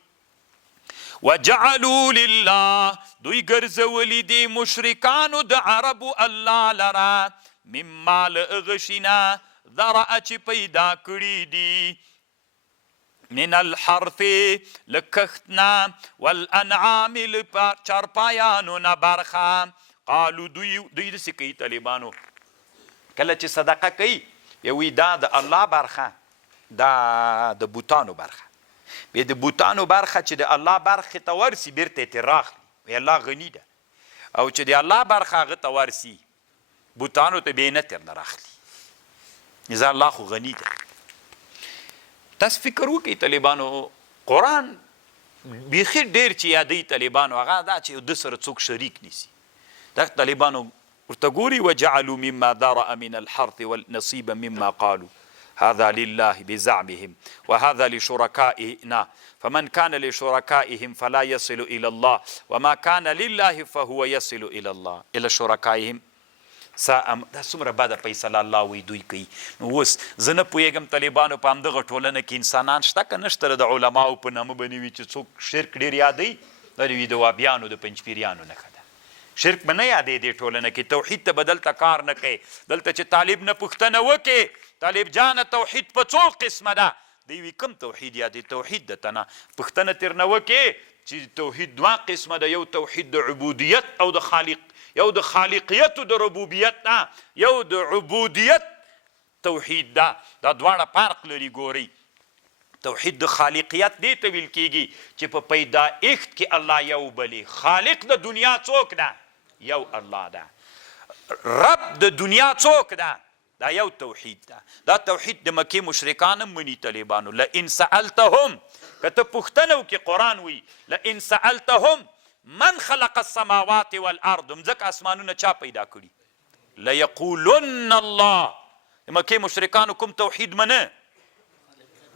وجعلوا لله دوی ګرځولي دي مشرکانو د عربو الله لره، مما له هغه شي نه ذرأ چې پیدا کړي دي من الحرث لکختنا والانعام چارپایانو نه برخه. قالو دوی داسې کوي طالبانو کله چې صدقه کوي یوی دا د الله برخه دا د بوتانو برخه بیا د بوتانو برخه چې د الله برخې ته ورسي بیرته یې ترې راخلي وی الله غني ده او چې د الله برخه هغه ته ورسي بوتانو ته بیا یې نه ترنه راخلي ځکه الله خو غني ده. تاسو فکر وکړئ طالبانو قرآن بیخي ډېر چې یادوي طالبانو هغه دا چې د سره څوک شریک نیسي. دا طالبانو ورته ګوري وجعلوا مما ذرأ من الحرث والنصيب مما قالوا هذا لله بزعمهم وهذا لشركائنا فمن كان لشركائهم فلا يصل إلى الله وما كان لله فهو يصل إلى الله إلى شركائهم. دا څومره بده فیصله الله وی دوی کوي. نو اوس زه نه پوهېږم طالبانو په همدغه ټولنه کې انسانان شته که نشته د علماو په نامه به نه وي چې څوک شرک ډېر یادوي دا وي د وابیانو د پنجپیریانو نښه ده. شرک به نه یادوي دې ټولنه کې توحید ته به دلته کار نه کوي. دلته چې طالب نه پوښتنه وکړي طالب جانه توحید په څو قسمه ده دی وي کوم توحید یادوي توحید ده ته نه پوښتنه ترنه وکړي چې توحید دوه قسمه ده یو توحید د عبودیت او د خالق یو د خالقیت او د ربوبیت نه یو د عبودیت توحید ده دا دواړه فرق لري. ګورئ توحید د خالقیت دې ته ویل کیږي چې په پیدایښت کې الله یو بلي خالق د دنیا څوک ده یو الله ده رب د دنیا څوک ده دا یو توحید ده. دا توحید د مکې مشرکان هم مني طالبانو. لئن سألتهم که ته پوښتنه وکړې قرآن وی لئن سألتهم من خلق السماوات والارض مځکه اسمانونه چا پیدا کړي لیقولن الله. د مکې مشرکانو کوم توحید منه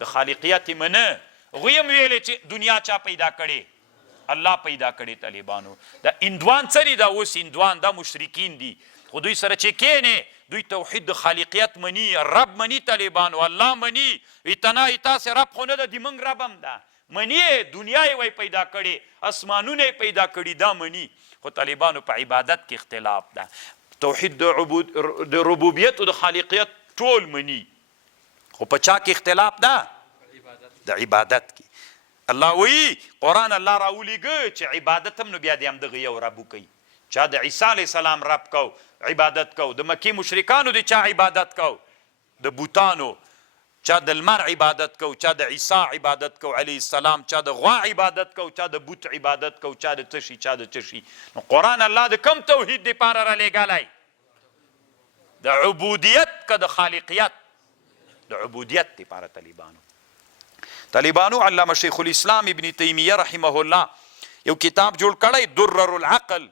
د خالقیت منه هغوی هم ویلې چې دنیا چا پیدا کړې الله پیدا کړې. طالبانو دا هندوان څه دي دا اوس هندوان دا مشرکین دي خو دوی سره چې کینې دوی توحید د خالقیت مني رب مني طالبانو الله مني وی تنه تاسې رب خو نه ده د موږ رب هم ده منی دنیا یې پیدا کړي اسمانونه یې پیدا کړي دا مني. خو طالبانو په عبادت کې اختلاف ده. توحید د ربوبیت او د خالقیت ټول مني خو په چا کې اختلاف ده د عبادت کې. الله وی قرآن الله راولیږه چې عبادت هم نو بیا د همدغه یو رب وکوي. چا د عیسی علیه السلام رب کو عبادت کو د مکې مشرکانو د چا عبادت کو د بوتانو چا د لمر عبادت کو چا د عیسی عبادت کو علیه السلام چا د غوا عبادت کو چا د بوت عبادت کو چا د څه شي چا د څه شي. نو قرآن الله د کم توحید دپاره رالیږلی د عبودیت که د خالقیت د عبودیت دپاره. طالبانو علامه شیخ الاسلام ابن تیمیه رحمه الله یو کتاب جوړ کړی درر العقل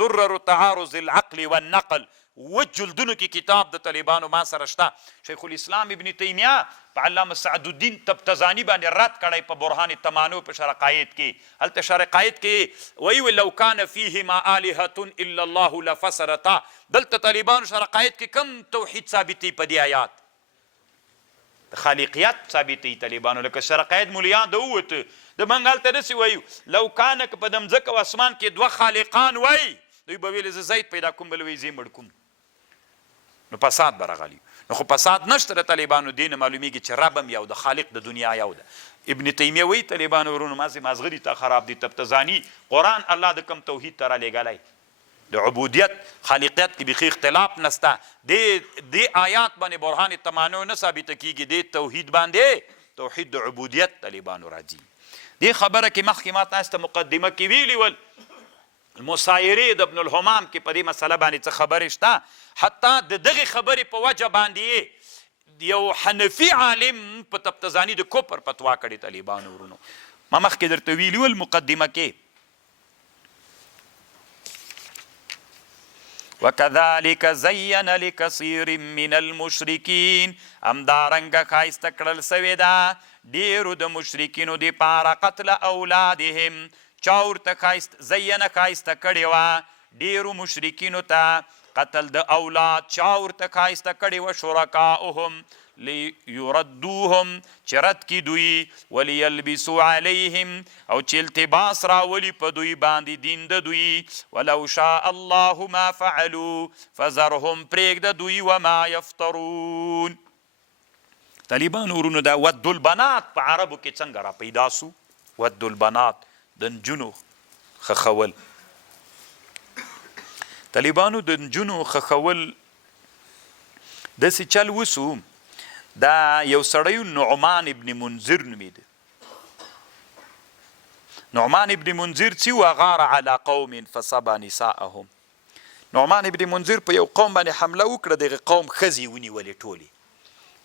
درر تعارض العقل والنقل وجلدونو کې کتاب د طالبانو ما سره شته. شیخ الاسلام ابن تیمیه په علامه سعد الدین تبتزانی باندې رد کړی په برهان التمانو په شرقایت کې. هلته شرقایت کې وایي لو کان فیهما آلهة الا الله لفسدتا. دلته طالبانو شرقایت کې کم توحید ثابتي په دې آیات د خالقیت ثابتي طالبانو لکه شرقایت مولیان د ووته د موږ هلته داسې وایو لو کانه که په د مځکه او اسمان کې دوه خالقان وای دوی به ویل زه زید پیدا کوم بل وی زه مړ کوم نو فساد به راغلی. نو خو فساد نشته د طالبانو دین معلومیږي چې رب هم یو د خالق د دنیا یو ده. ابن تیمیه وی طالبانو ورونو مازې مازغري ته خراب دي تبتزانی قرآن الله د کم توحید ته رالیږلی د عبودیت خالقیت کې بیخي اختلاف نسته. دې آیات باندې برهان التمانو نه ثابته کیږي دې توحید باندې توحید د عبودیت طالبانو راځي. دې خبره کې مخکې ما تاسو ته مقدمه کې ویلي ول المسایرې د ابن الهمام کې په دې مسله باندې څه خبرې شته. حتی د دغې خبرې په وجه باندې یو حنفي عالم په تبتزاني د کفر فتوا کړې طالبانو ورونو. ما مخکې درته ویلي ول مقدمه کې وکذلک زین لکثیر من المشرکین همدارنګه ښایسته کړل سوې ده ډېرو د مشرکینو دپاره قتل اولادهم چا ورته زینه ښایسته کړې وه ډېرو مشرکینو ته قتل د اولاد چا ورته ښایسته کړې وه شرکاؤهم لیردوهم چې رد کي دوی ولیلبسو علیهم او چې التباس راولي په دوی باندې دین د دوی ولو شاء الله ما فعلوا فذرهم پرېږده دوی وما یفترون. طالبانو ورونو دا ود البنات په عربو کې څنګه را پیدا سو؟ ود البنات د نجونو خخول. طالبانو د نجونو خخول داسې چل وسو. دا یو سړی نعمان ابن منذر نومیده. نعمان ابن منذر چې وغار على قوم فصبا نساءهم. نعمان ابن منذر په یو قوم باندې حمله وکړه. دغه قوم ښځې ونیولې ټولې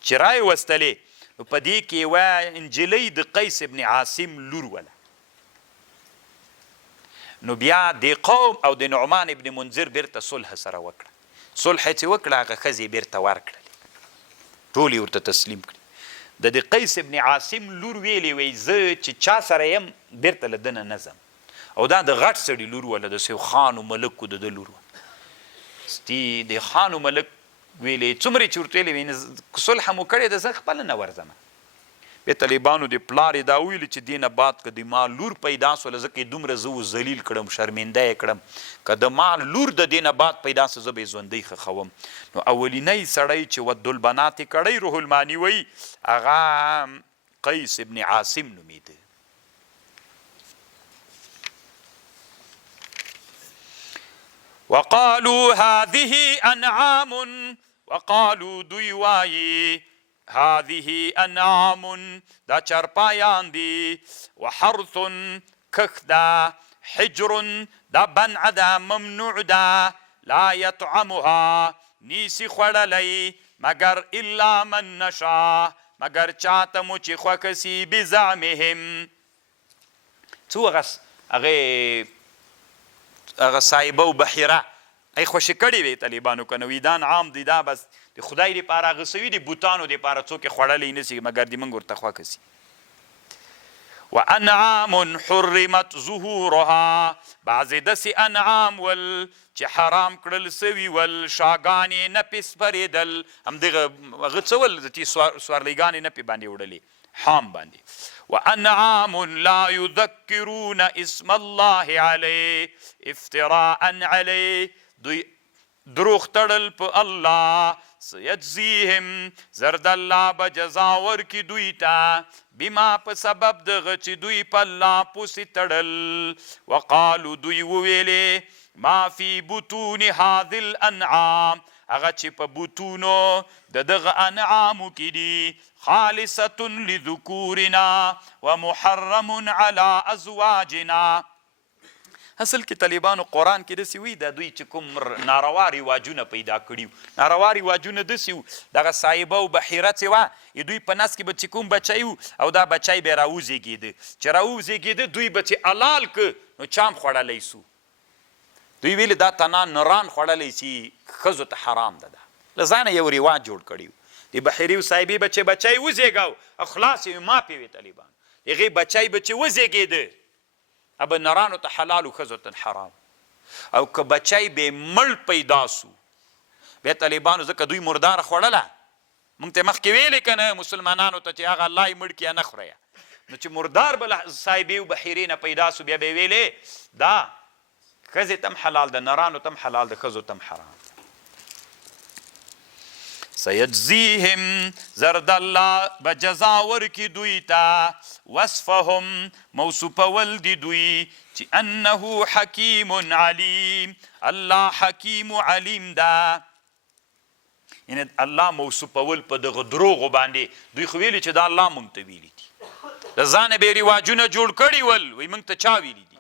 چې رای وستلې. نو په دې کې یوه نجلۍ د قیس ابن عاصم لور وله. نو بیا د قوم او د نعمان ابن منذر بیرته صلح سره وکړه. صلح چې وکړه هغه ښځې بیرته ورکړلې، ټولې ورته تسلیم کړي. د قیس ابن عاصم لور ویلې وی زه چې چا سره یم بیرته له دنه نه ځم. او دا د غټ سړي لور وله، د سیو خان و ملک د ده لور وله. ستی د خان و ملک ویلې څومره چې ورته ویلې صلح مو کړې ده زه خپله نه ورځم. بیا طالبانو د پلار یې دا ویلي چې دې نه بعد که د ما لور پیدا سوله زه که دومره زه ذلیل کړم شرمنده یې کړم، که د ما لور د دې نه بعد پیدا سو زه به یې ژوندی خښوم. نو اولینی سړی چې ود البنات یې کړی روح المانی وی هغه قیس ابن عاصم نومیده. وقالوا هذه انعام، وقالوا دوی وایي هذه انعام دا چرپایان دی، وحرث کخ دا، حجر دا بنع دا ممنوع دا، لا يطعمها نیسی خوڑلی مگر الا من نشا مگر چاته مو چې خوکسی بزعمهم. څو هغه صاحبه و بحیره ای خوشی کړي وی طالبانو که نویدان عام دی دا بس د خدای دپاره هغه سوي د بوتانو دپاره څوک یې خوړلی نسي مګر د موږ ورته خوښه سي. وانعام حرمت ظهورها، بعضې داسې انعام ول چې حرام کړل سوي ول، شاګانې نپې سپرېدل، همدغه هغه څه ول سورلیګانې نپې باندې وړلې حام باندې. وانعام لا یذکرون اسم الله علیه افتراء علیه، دوی دروغ تړل په الله. سیجزیهم زرد الله به جزا ورکي دوی ته بما په سبب دغه چې دوی په الله پوسې تړل. وقالو دوی وویلې ما فی بطون هذه الانعام، هغه چې په بطونو د دغه انعامو کې دي، خالصة لذکورنا ومحرم علی ازواجنا. اصل کې طالبانو قرآن کې داسې وي دا دوی چې کوم ناروا رواجونه پیدا کړي، ناروا رواجونه داسې وو دغه صاحبه و بحیره چې وه دوی په نس کې به چې کوم بچی وو او دا بچی به یې راوزېږېده، چې راوزېږېده دوی به چې حلال که نو چام خوړلی سو. دوی ویلې دا تنا نران خوړلی چې ښځو ته حرام ده. له ځانه یو رواج جوړ کړي وو. د بحیرې و صاحبې به چې بچی وزېږاو او خلاص یې ماپې وې طالبان، هغې بچی به چې وزېږېده ابه نرانو ته حلال و ښځو ته حرام. او که بچی به مړ پیدا سو بیا طالبانو ځکه دوی مرداره خوړله، موږ ته مخکې ویلې که نه مسلمانانو ته چې هغه الله یې مړ کړي نه خورئ. نو چې مردار به صاحبې و بحیرې نه پیدا سو بیا به یې ویلې دا ښځې ته هم حلال ده، نرانو ته هم حلال ده، ښځو ته هم حرام. سیجزیهم زرد الله به جزا ورکي دوی ته، وصفهم موصوفول دي دوی چې انه حکیم علیم، الله حکیم و علیم ده. یعنی الله موصوفول په دغه دروغو باندې دوی خو ویلي چې دا الله مونږ ته ویلي دي، د ځانه به یې رواجونه جوړ کړي ول، وایي مونږ ته چا ویلي دي؟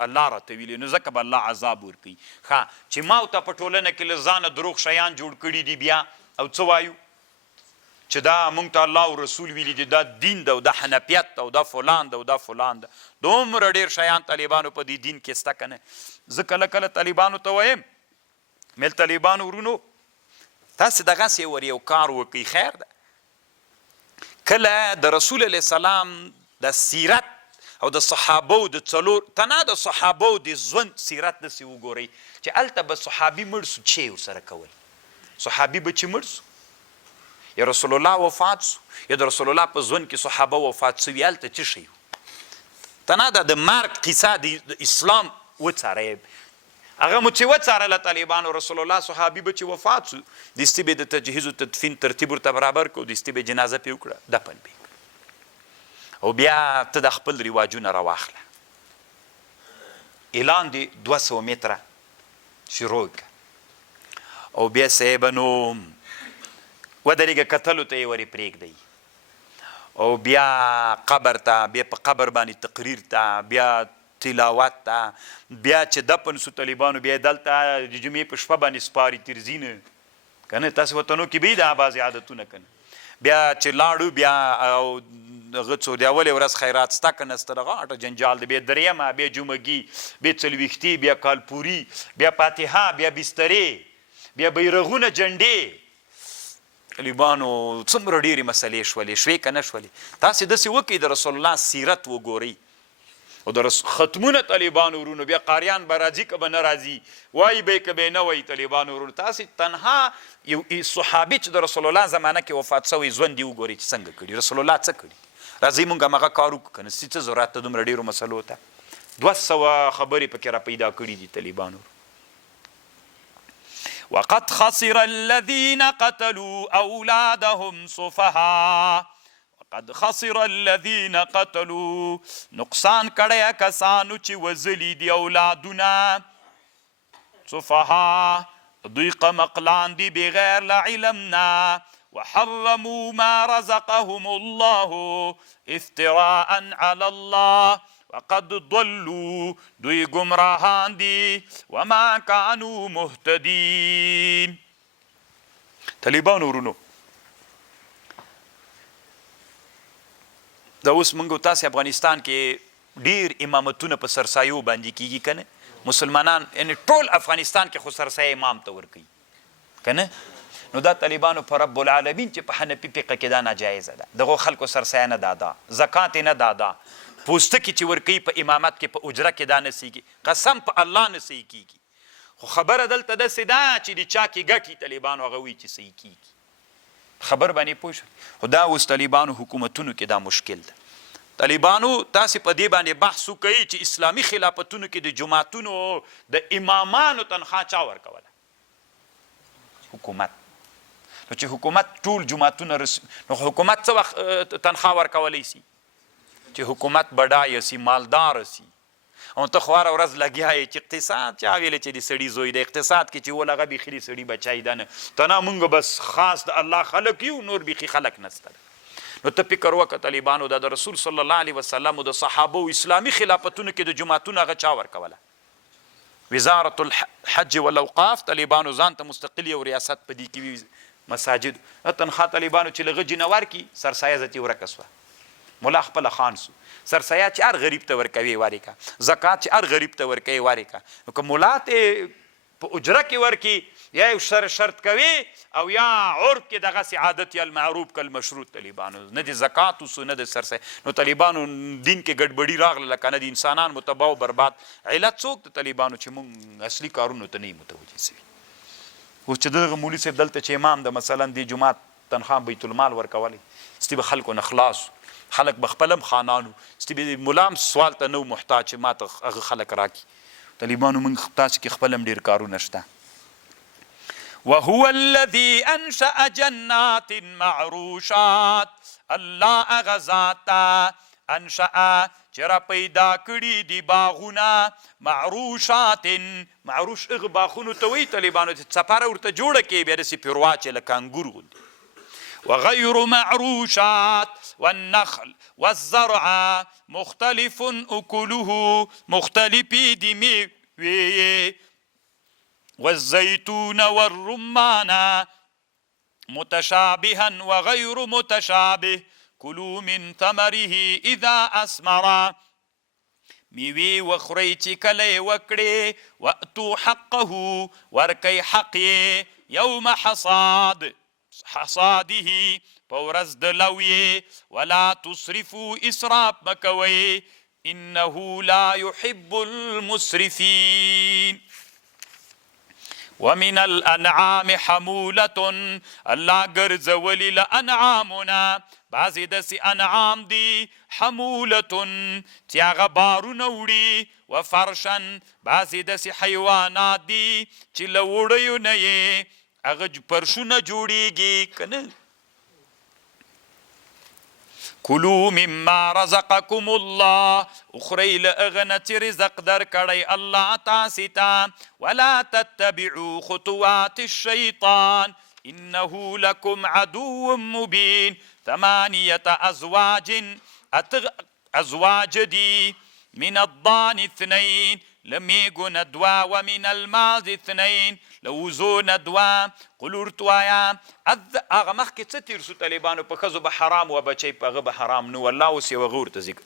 الله راته ویلي. نو ځکه به الله عذاب ورکوي. ښه چې ما ته په ټولنه کې له ځانه دروغ شیان جوړ کړي دي بیا او څه وایو چې دا مونږ ته الله او رسول ویلي دي، دا دین ده او دا حنفیت ده او دا فلان ده او دا فلان ده. دومره ډېر شیان طالبانو په دې دین کې شته که نه. زه کله کله طالبانو ته وایم میل طالبانو ورونو تاسې دغسې ور یو کار وکئ خیر ده. کله د رسول علیه السلام د سیرت او د صحابو د څلور تنه د صحابو د ژوند سیرت داسې وګورئ چې هلته به صحابي مړ سو چې یې ورسره کول. صحابي به چې مړ سو یا رسول الله وفات سو یا د رسول الله په ژوند کې صحابه وفات سوي هلته څه شی و؟ تنه د مرګ قصه د اسلام وڅارئ. هغه مو چې وڅارله طالبانو رسول الله صحابي به چې وفات سو دستي به د تجهیز و تدفین ترتیب ورته برابر کړو دستي به جنازه پې وکړه دفن به او بیا ته د خپل رواجونه راواخله اعلان دی 200 متره شروع او بیا صاحب نو ودرېږه کتلو ته یې ورې پرېږدئ او بیا قبر ته بیا په قبر باندې تقریر ته بیا تلاوت ته بیا چې دفن سو طالبانو بیا دلته د جمعې په شپه باندې سپاري ترزینه که نه تاسو وطنو کې به دا بعضې عادتونه که نه بیا چې لاړو بیا او دغه څو د اولې ورځ خیرات سته که نسته دغه غټه جنجال دی بیا درېیمه بیا جمعګي بیا څلوېښتي بیا کالپوري بیا فاتحه بیا بسترې بیا بیرغونه جنډې طالبانو څومره ډېرې مسلې شولې که نه شولې تاسې داسې وکړئ د رسول الله سیرت وګورئ او د ختمونه طالبانو ورونو بیا قاریان به راځي که به نه راځي وایي به یې که به یې نه وایي طالبانو ورونو تاسې تنها یو صحابي چې د رسول الله زمانه کې وفات شوی ژوند یې وګورئ چې څنګه کړي رسول الله څه کړي راځئ مونږ همغه کار وکړو که نه څه ضرورت ته دومره ډېرو مسلو ته 200 خبرې پکې را پیدا کړي دي طالبانو وقد خسر الذين قتلوا أولادهم سفهاء قد خسر الذين قتلوا نقصان کړی کسانو چې وزلی دی اولادونه سفها دوی قمقلان دی بغیر له علم نه وحرموا ما رزقهم الله افتراء على الله وقد ضلوا دوی گمراهان دی وما كانوا مهتدین طالبانو ورونو دا اوس موږ تاسې افغانستان کې ډیر امامتونه په سرسایو باندې کیږي که نه مسلمانان یعنې ټول افغانستان کې خو سرسایه امام ته ورکوي که نه نو دا طالبانو په رب العالمین چې په حنفي فقه کې دا ناجایزه ده دغو خلکو سرسایه نه دادا زکات یې نه دادا پوستکي چې ورکوي په امامت کې په اجره کې دا نه صحیح قسم په الله نه صحیح کیږي خو خبره دلته داسې ده چې د چا کې ګټي طالبانو هغه وایي چې صحیح کیږي خبر باندې پوه شئ خو دا اوس طالبانو حکومتونو کې دا مشکل ده طالبانو تاسې په دې باندې بحث وکوئ چې اسلامي خلافتونو کې د جماعتونو د امامانو تنخوا چا ورکوله حکومت نو چې حکومت ټول جماعتونه نو حکومت څه وخت تنخوا ورکولی سي چې حکومت بډایه سي مالدار سي او ته خو هره ورځ لګیا یې چې اقتصاد چا ویلی چې د سړي زوی د اقتصاد کې چې ولغه بیخي د سړي بچی ده نه ته نه مونږ بس خاص د الله خلق یو نور بیخي خلق نسته نو ته فکر وکړه طالبانو د رسول صلی الله علیه وسلم د صحابو اسلامي خلافتونو کې د جماعتونو هغه چا ورکوله وزارت الحج والاوقاف طالبانو ځان ته مستقل یو ریاست په دې کې وي مساجد تنخوا طالبانو چې لغه جنور کی سرسایه زتی ورکه سوه مولا خپل خان سو سرسایه چې هر غریب ته ورکوي وارې کا زکات چې هر غریب ته ورکوي وارې کا نو که مولا ته په اجره کې ورکي یا یو شرط کوي او یا عرف کې دغسې عادت یا المعروف کالمشروط طالبانو نه د زکات وسو نه د سرسایه نو طالبانو دین کې ګډبډي راغله لکه نه د انسانان متباع و برباد علت څوک د طالبانو چې مونږ اصلي کارونو ته نه یو متوجه سوي اوس چې دغه مولي صاحب دلته چې امام د مثلا د جومات تنخوا بیت المال ورکولی ستی به خلکو نه خلاص خلک به خپل هم خانانو ستی به ملام سوال ته نو محتاج چې ما ته هغه خلک راکي طالبانو موږ تاسو کې خپل هم ډېر کارونه شته وهو الذي انشأ جنات معروشات الله هغه ذات انشأ چې را پیدا کړي دي باغونه معروشات معروش هغه باغونو ته وایي طالبانو چې څپاره ورته جوړه کړي بیا داسې پیر واچې لکه انګور غوندې وغير معروشات والنخل والزرع مختلف أكله مختلف دمي والزيتون والرمان متشابها وغير متشابه كلوا من ثمره إذا أثمر میوې وخورئ چې کله یې وکړې وأتو حقه ورکئ حق یې یوم حصاده په ورځ د لو ولا تصرفوا اسراف مکوئ انه لا يحب المسرفین ومن الانعام حمولة الله ګرځولي له انعامونه بعضې داسې انعام دي حمولتون چې هغه بارونه وړي وفرشن بعضې داسې حیوانات دي چې له وړیو نه یې هغه فرشونه جوړیږي که نه کلو مما رزقکم الله اخری له هغه نه چې رزق درکړی الله تاسې ته ولا تتبعوا خطوات الشیطان انه لکم عدو مبین 8 ازواج دي من الضان 2 لمیگون 2 ومن الماز 2 لوزون 2 قل ورتوایا هغه مخکې څه تیر سو طالبانو په ښځو به حرام و بچی په هغه به حرام نه والله اوس یې هغه ورته ذکر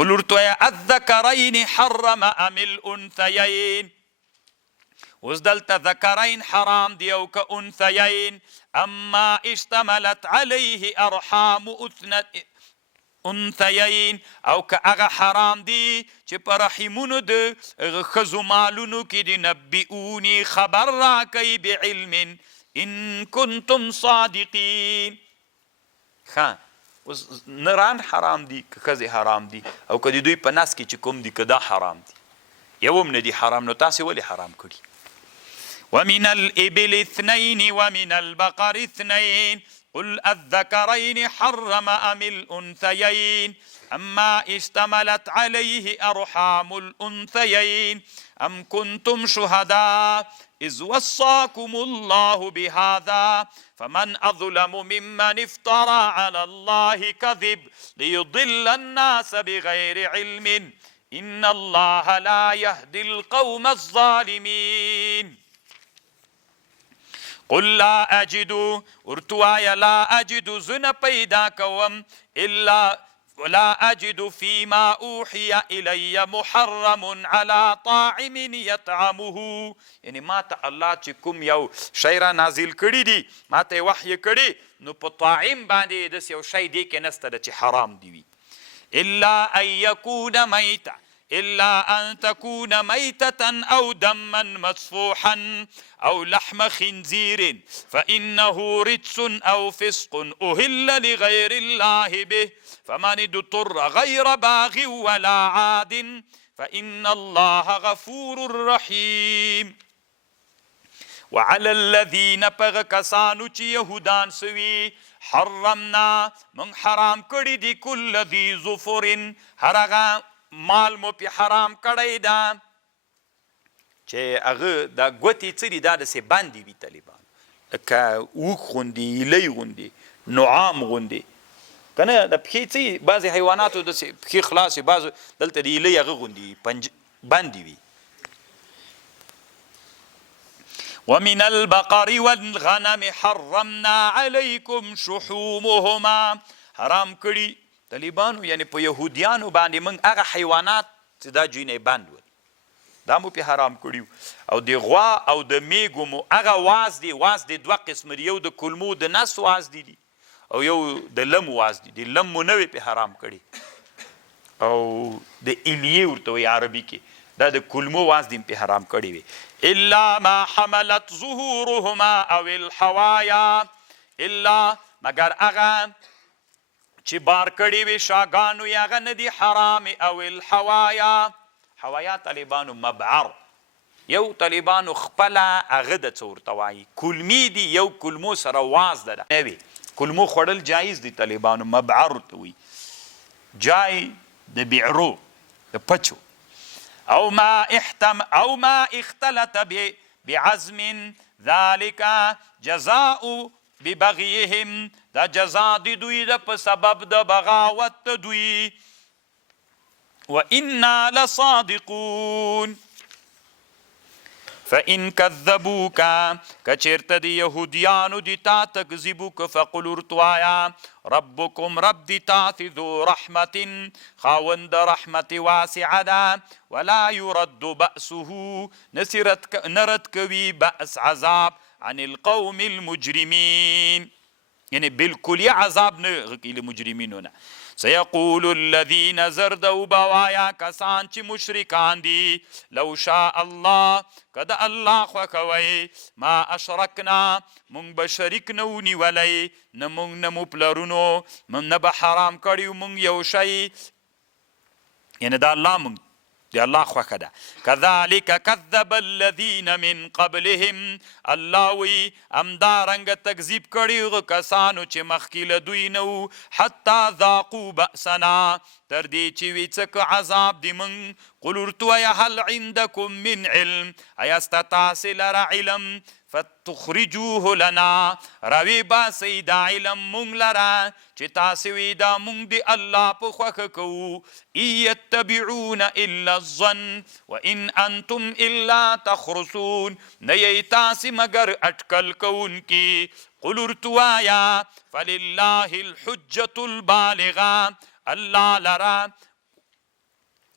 قل ورتوایا الذکرین حرم ام الانثیین اوس دلته ذکرین حرام دی او که انثیین اما اشتملت علیه ارحام انثیین او که هغه حرام دی چې په رحمونو د هغه ښځو مالونو کې د نبئوني خبر راکوي بعلم ان کنتم صادقین ښه اوس نران حرام دي که ښځې حرام دي او که د دوی په نس کې چې کوم دي که دا حرام دي یو هم نه دي حرام نو تاسې ولې حرام کړي ومن الإبل 2 ومن البقر 2 قل الذكرين حرم أم الأنثيين أما اشتملت عليه أرحام الأنثيين أم كنتم شهداء إذ وصاكم الله بهذا فمن أظلم ممن افترى على الله كذب ليضل الناس بغير علم إن الله لا يهدي القوم الظالمين قل لا اجد ورتوایا لا اجد زن پیدا کوم الا ولا اجد فيما اوحي الي محرم على طاعم يطعمه یعنی ما ته الله چې کوم یو شی را نازل کړي دي ما ته وحی کړي نو په طاعم باندې داسې یو شی دی کې نسته ده چې حرام دی وي الا ان يكون ميتا إلا أن تكون ميتة أو دما مصفوحا أو لحم خنزير فإنه رجس أو فسق أهل لغير الله به فمن اضطر غير باغ ولا عاد فإن الله غفور رحيم وعلى الذين پغکسانو چې يهودان سوي حرمنا من حرام کړي دي كل ذي ظفر هرغه مال مو پی حرام کړی دا چې هغه دا ګوتې څه دي دا داسې باندې وي طالبان لکه اوښ غوندې ایلی غوندې نعام غوندې که نه د پښې څه بعضې حیواناتو داسې پښې خلاصې بعضو دلته د ایلی هغه غوندې باندې وي ومن البقر والغنم حرمنا عليكم شحومهما حرام کړي طالبانو یعنی په یهودیانو باندې موږ هغه حیوانات چې دا جینۍ بند ول دا مو پې حرام کړي او د غوا او د میږو مو هغه واز دی 2 قسمه دي یو د کلمو د نس واز دي او یو د لم واز دي د لم مو نه وی پې حرام کړي او د ایلیې ورته وایي عربي کې دا د کلمو واز دي پې حرام کړي وي الا ما حملت ظهورهما او الحوایا الا مگر هغه چې بار کړي وي شاګانو یې هغه نه دي حرام او الحوایا حوایا طالبانو مبعر یو طالبانو خپله هغه د څه ورته وایي کلمي دي یو کلمو سره واز ده نه وي کلمو خوړل جایز دي طالبانو مبعر ورته وایي جای د بیعرو د پچو او ما اختلط بعزم ذلك جزاء ببغيهم دا جزا دی دوی دا په سبب د بغاوت دوی وإنا لصادقون فإن كذبوك کچرته دی یهودیانو دی تا تکذبوک فقل ورتوایا ربکم رب دی تاتی ذو رحمت خاوند رحمت واسع دا ولا يرد بأسه نرد کوي بأس عذاب عن القوم المجرمين یعنی بالکلی عذاب نه غکیل مجرمینو نه سيقول الذين زردوا بوایا کسان چې مشرکان دي لو شاء الله کده الله خوښوي ما اشرکنا مونږ به شریک نه ونیولی نه مونږ نه مو پلرونو نه به حرام کړي مونږ یو شی یعنی دا الله مونږ دی الله خوښه ده کذلک کذب الذین من قبلهم الله وی همدارنګه تکذیب کړي هغه کسانو چې مخکې له دوی نه وو حتی ذاقوا بأسنا تر دې چې وي څه عذاب دی مونږ قل ورته وایه هل عندکم من علم ایا ستا تاسې لره علم فتخرجوه لنا راوی باسئ دا علم مونږ لره چې تاسې وی دا مونږ د الله په خوښه کوو ان یتبعون الا الظن وان انتم الا تخرصون نه یی تاسې مګر اټکل کوونکي قل ورته وایه فلله الحجة البالغه الله لره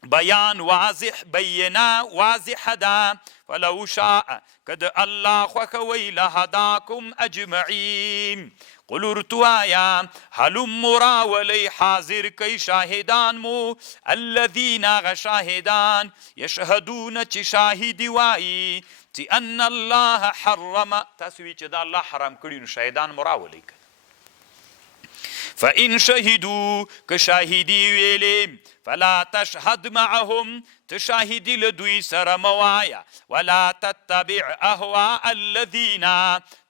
بیان واضح بینه واضح ده فلو شاء کد الله خوښوي لهداکم اجمعین قل ورته وایه هلم راولئ حاضر کوي شاهدان مو الذین هغه شاهدان یشهدون چې شاهدي وایي چې ان الله حرم تاسو وی چې دا الله حرام کړي نو شاهدان مو راولئ فإن شهدوا كشاهدي ویلي فلا تشهد معهم تشاهدي لدوی سره موایا ولا تتبع اهواء الذين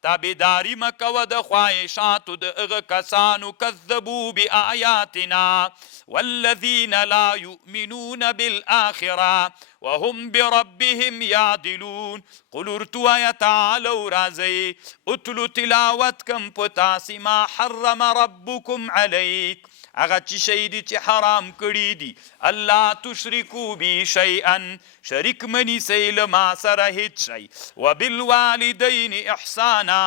تابعداري مکوه د خواهشاتو د هغه کسانو کذبوا بآیاتنا والذین لا یؤمنون بالآخرة وهم بربهم یعدلون قل ورته وایه تعالوا راځئ اتلو تلاوت کم په تاسې ما حرم ربکم علیک هغه چې شی دي چې حرام کړي دي الله تشرکو بی شیئا شریک منیسئ له ما سره هیڅ شی وبالوالدین احسانا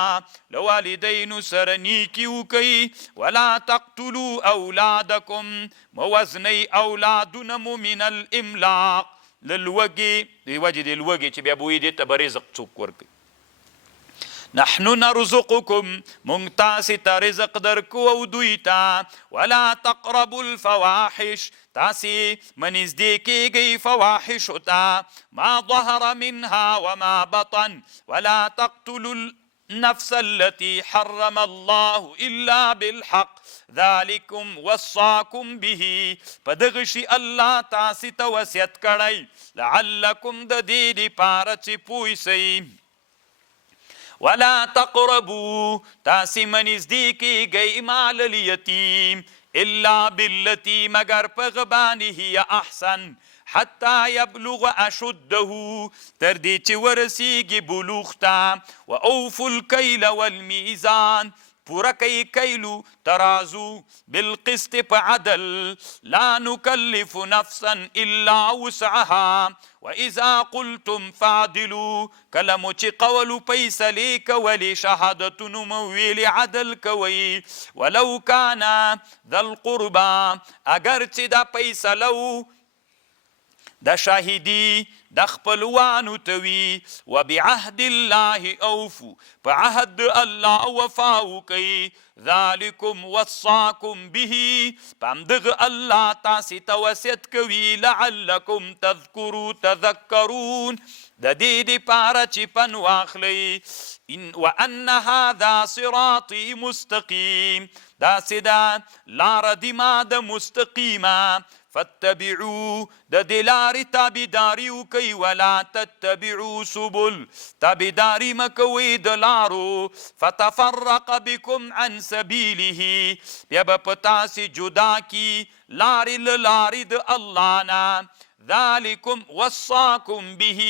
لوالدینو سره نیکي وکئ ولا تقتلوا اولادکم مه وژنئ اولادونه مو من الاملاق للوږې د وجې د لوږې چې بیا به وي دې ته به رزق څوک ورکوي نحن نرزقكم مونږ تاسې ته رزق درکو او دوی ته ولا تقربوا الفواحش تاسې مه نږدې کیږئ فواحشو ته ما ظهر منها وما بطن ولا تقتلوا النفس التي حرم الله الا بالحق ذلكم وصاكم به په دغه شي الله تاسې ته وصیت کړی لعلکم د دې دپاره چې پوه سئ ولا تقربوا تاسې مه نږدې کیږئ مال الیتیم الا بالتي مگر په هغه باندې هي احسن حتی یبلغ اشده تر دې چې ورسیږي بلوغ ته و اوفوا الکیل والمیزان پوره کوي کیلو ترازو بالقسط په عدل لا نکلف نفسا الا وسعها واذا قلتم فعدلوا کله مو چې قولو فیصلې کولې شهادتونو مو ویلې عدل کوئ ولو کان ذا القربى اگر چې دا فیصله و د شاهدي د خپلوانو ته وي وبعهد الله اوفو په عهد الله وفا وکئ ذلکم وصاکم به په همدغه الله تاسې ته وصیت کوي لعلکم تذکرون د دې دپاره چې پن واخلئ وان هذا صراطي مستقیم داسې ده لاره د ما د مستقیمه فاتبعوا د دې لارې تابعداري وکئ ولا تتبعوا سبل تابعداري مه کوئ د لارو فتفرق بكم عن سبیله بیا به په تاسې جدا کي لارې له لارې د الله نه ذلكم وصاكم به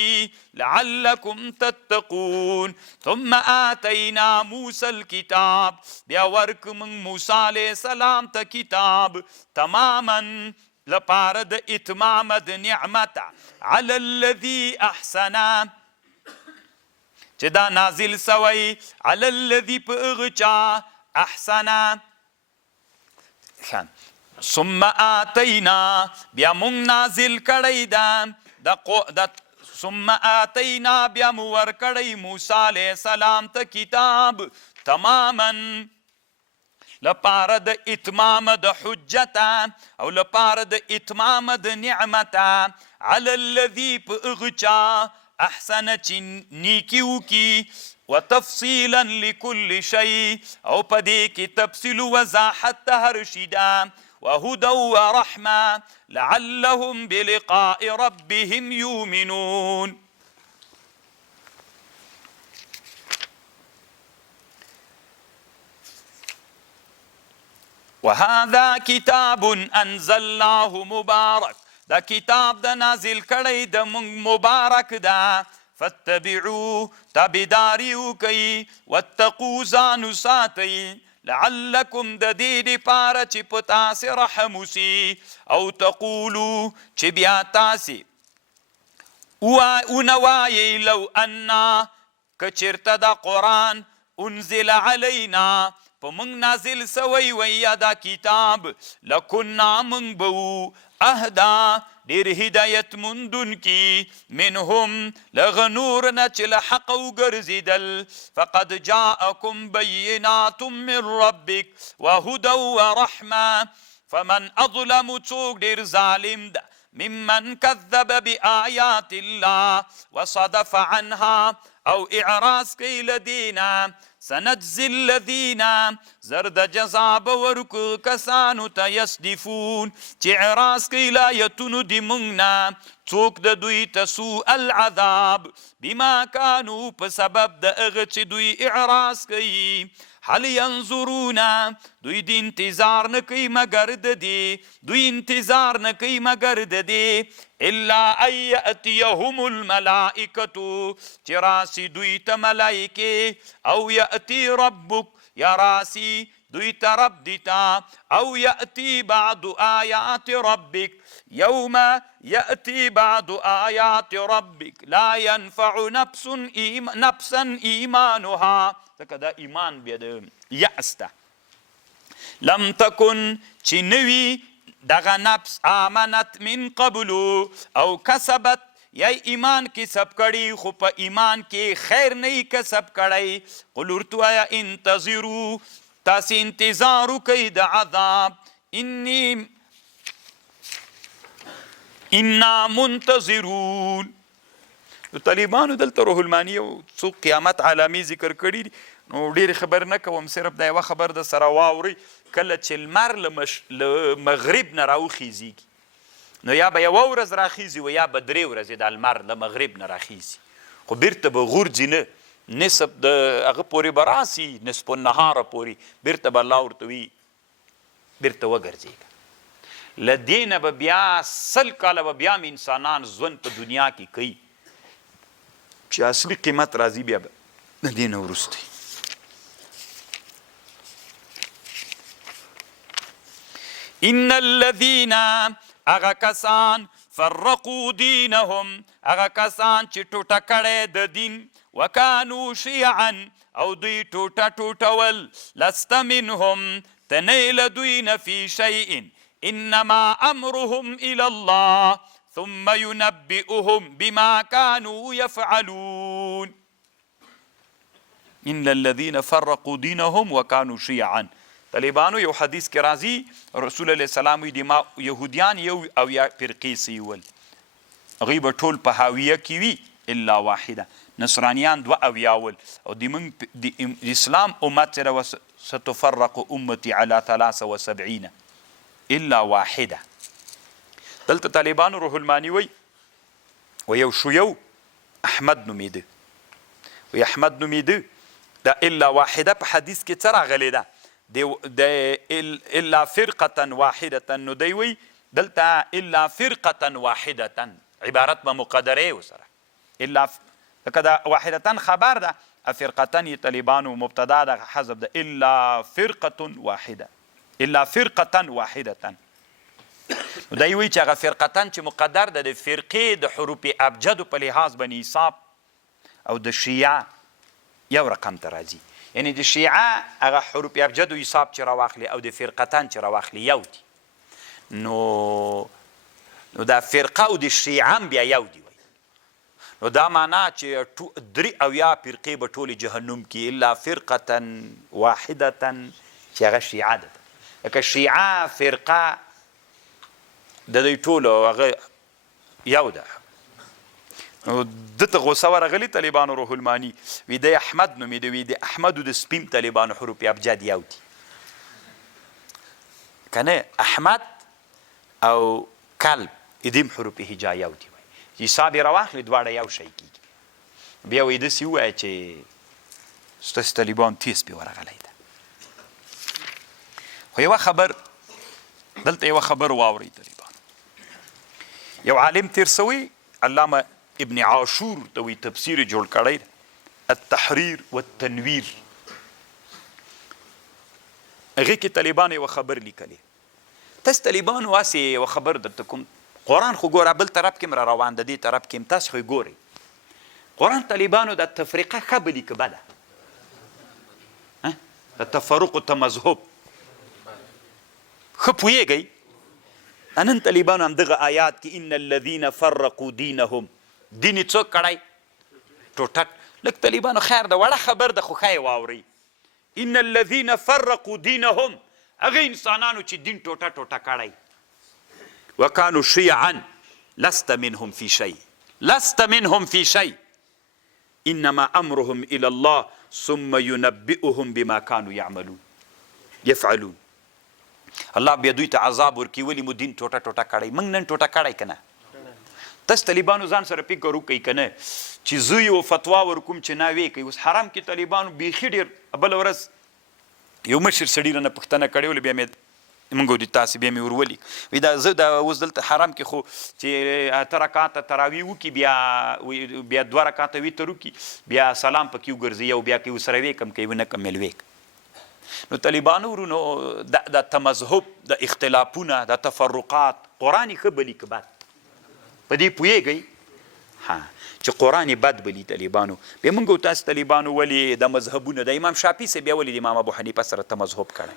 لعلكم تتقون ثم آتينا موسى الكتاب بیا ورک من موسی علیہ السلام ته کتاب تماما لپاره د اتمام د نعمت علی الذي احسن چې دا نازل سوی علی الذي په هغه چا احسن ثم آتینا بیا مونږ نازل کړی دا ثم آتینا بیا مو ورکړی موسی علیہ السلام ته کتاب تماما لپاره د اتمام د حجت او لپاره د اتمام د نعمت علی الذی په هغه چا احسن چې نیکي وکړي وتفصیلا لكل شیء او په دې کې تفصیل و وضاحت د هر شي ده وهدى ورحمة لعلهم بلقاء ربهم يؤمنون. وهذا كتاب أنزلناه مبارك، دا کتاب دا نازل کړی د مبارک دا فاتبعوا تابعداري وکئ واتقوا ځان ساتئ لعلکم د دې دپاره چې په تاسې رحم وسي او تقولو چې بیا تاسې ونه وایئ لو انا که چېرته دا قرآن انزل علینا په موږ نازل سوی وی یا دا کتاب لکنا موږ به وو اهدا ډېر هدایت موندونکي منهم لغه نور نه چې له حقه وګرځېدل فقد جاءکم بینات من ربک وهدى ورحمه فمن اظلم څوک ډېر ظالم ده ممن كذب بآيات الله وصدف عنها او اعراض کوي له دینه سنجزي الذين زرد جزاب ورکو کسانو ته یصدفون چې اعراض کوي له آیتونو د موږ نه څوک د دوی ته سوء العذاب بما كانوا په سبب د هغه چې دوی اعراض کوي هل ينظرون دوی د انتظار نه کوي مګر د دې دوی انتظار نه کوي مګر د دې الا ان یأتیهم الملائکة چې راسي دوی ته ملائکې او یأتی ربک یا راسي دوی ته رب دیتا او یأتی بعض آیات ربک یوم یأتی بعض آیات ربک لا ينفع نفسا ایمانها ځکه دا ایمان بیا د یأس ده لم تکن چې نوي دغه نفس آمنت من قبلو او کسبت یا ایمان کسب کړي خو په ایمان کې خیر نه کسب کړی قل ورته وایه انتظرو تاسې انتظار وکئ د عذاب انا منتظرون. طالبانو دلته روح المانی او څو قیامت علامې ذکر کړي دي نو ډېرې خبر نه کوم صرف دا یوه خبر د سره واورئ کله چې لمر له مغرب نه راوخیږي نو یا به یوه ورځ راخیږي و یا به درې ورځې د لمر له مغرب نه راخیږي خو بیرته به غورځي نه نصف د هغه پورې به راسي نصف النهاره پورې بیرته به الله ورته وي بیرته وګرځېږه له دې نه به بیا 100 کاله به بیا هم انسانان ژوند په دنیا کې کوي چې اصلي قیمت راځي بیا به د دې نه وروستی ان الذین هغه کسان فرقوا دینهم هغه کسان چې ټوټه کړی د دین وکانو شیعا او دوی ټوټه ټوټول لست منهم ته نه له دوی نه فی شیء انما امرهم الی الله ثم ينبئهم بما كانوا يفعلون. ان الذين فرقوا دينهم وكانوا شيعا. طالبانو یو حدیث کې راځي رسول الله سلام وی د ما يهوديان یو او یا فرقې سیول هغوی به ټول په هاویه کې وي الا واحده نصرانیان دوه اویاول او د اسلام امت سره ستفرق امتي على 73 الا واحده. دلته طالبانو روح المانی وی و یو شیو احمد نومیده وی احمد نومیده دا الا واحده په حدیث کې څه راغلی ده د الا فرقه واحده نو دی وی دلته الا فرقه واحده عبارت به مقدره وسره الا کدا واحده خبر ده فرقتن طالبانو مبتدا ده حذف ده الا فرقه واحده الا فرقه واحده دا یوی چې هغه فرقتن چې مقدر ده د فرقې د حروف ابجدو په لحاظ باندې حساب او د شیعه یو رقم ته راځي یعنی د شیعه هغه حروف ابجدو حساب چې راواخلي او د فرقتن چې راواخلي یو دي نو دا فرقه او د شیعه هم بیا یو دي وایي نو دا معنا چې 3 اویا فرقې به ټولې جهنم کې الا فرقه واحده چې هغه شیعه ده. لکه شیعه فرقه د دوی ټولو هغه یو ده. نو دته غوسه ورغلې طالبانو روح المانی وی د احمد نومېده، وی د احمدو د سپیم طالبانو حروف ابجد یو دي کنه، احمد او کلب ادیم حروف هجا یو دي وای چې حساب یې راواخلې دواړه یو شی کېږي. بیا وایي داسې ووایه چې ستاسې طالبان تیز پې ورغلی ده. خو یوه خبر دلته یوه خبر واورئ طالبان. یو عالم تیر سوی علامه ابن عاشور ته وایي تفسیر یې جوړ کړی التحریر والتنویر، هغې کې طالبانو یوه خبر لیکلی. تاسو طالبانو هسې یوه خبر درته کوم، قرآن خو ګوره بل طرف کې م را روان د دې طرف کې م تاسو خو یې ګورئ. قرآن طالبانو د تفریقه ښه بلي که بده؟ د تفرق و تمذهب ښه پوهېږئ؟ نن طالبانو همدغه آیات کې ان الذین فرقوا دینهم، دین یې څوک کړی؟ ټوټک. لږ طالبانو خیر ده وړه خبر ده خو ښه یې واورئ. ان الذین فرقوا دینهم، هغه انسانانو چې دین ټوټه ټوټه کړی. وکانو شیعا لست منهم فی شی، لست منهم فی شی انما امرهم الى الله ثم ينبئهم بما كانوا يعملون يفعلون. الله بیا دوی ته عذاب ورکوي ولې مو دین ټوټه ټوټه کړی. موږ نن ټوټه کړی که نه؟ تاسو طالبانو ځان سره فکر وکړئ که نه چې زه یو فتوا ورکوم چې ناوې کوي. اوس حرم کې طالبانو بیخي ډېر بله ورځ یو مشر سړي رانه پوښتنه کړې وله، بیا مې موږ ودي تاسې بیا مې ورولي وایي دا زه دا اوس دلته حرم کې خو چې 8 رکعاته تراویح وکړي بیا 2 رکعاته ویتر وکړي بیا سلام پکې وګرځي یو بیا کې ورسره ویکم کوي ونه کم ملویک. نو طالبانو ورونو د تمذهب د اختلافونه د تفرقات قرآن یې ښه بلي که بد؟ په دې پوهېږئ چې قرآن یې بد بلي طالبانو. بیا موږ او تاسو طالبانو ولې د مذهبونه د امام شافعي صاحب بیا ولې د امام ابو حنیفه سره تمذهب کړی،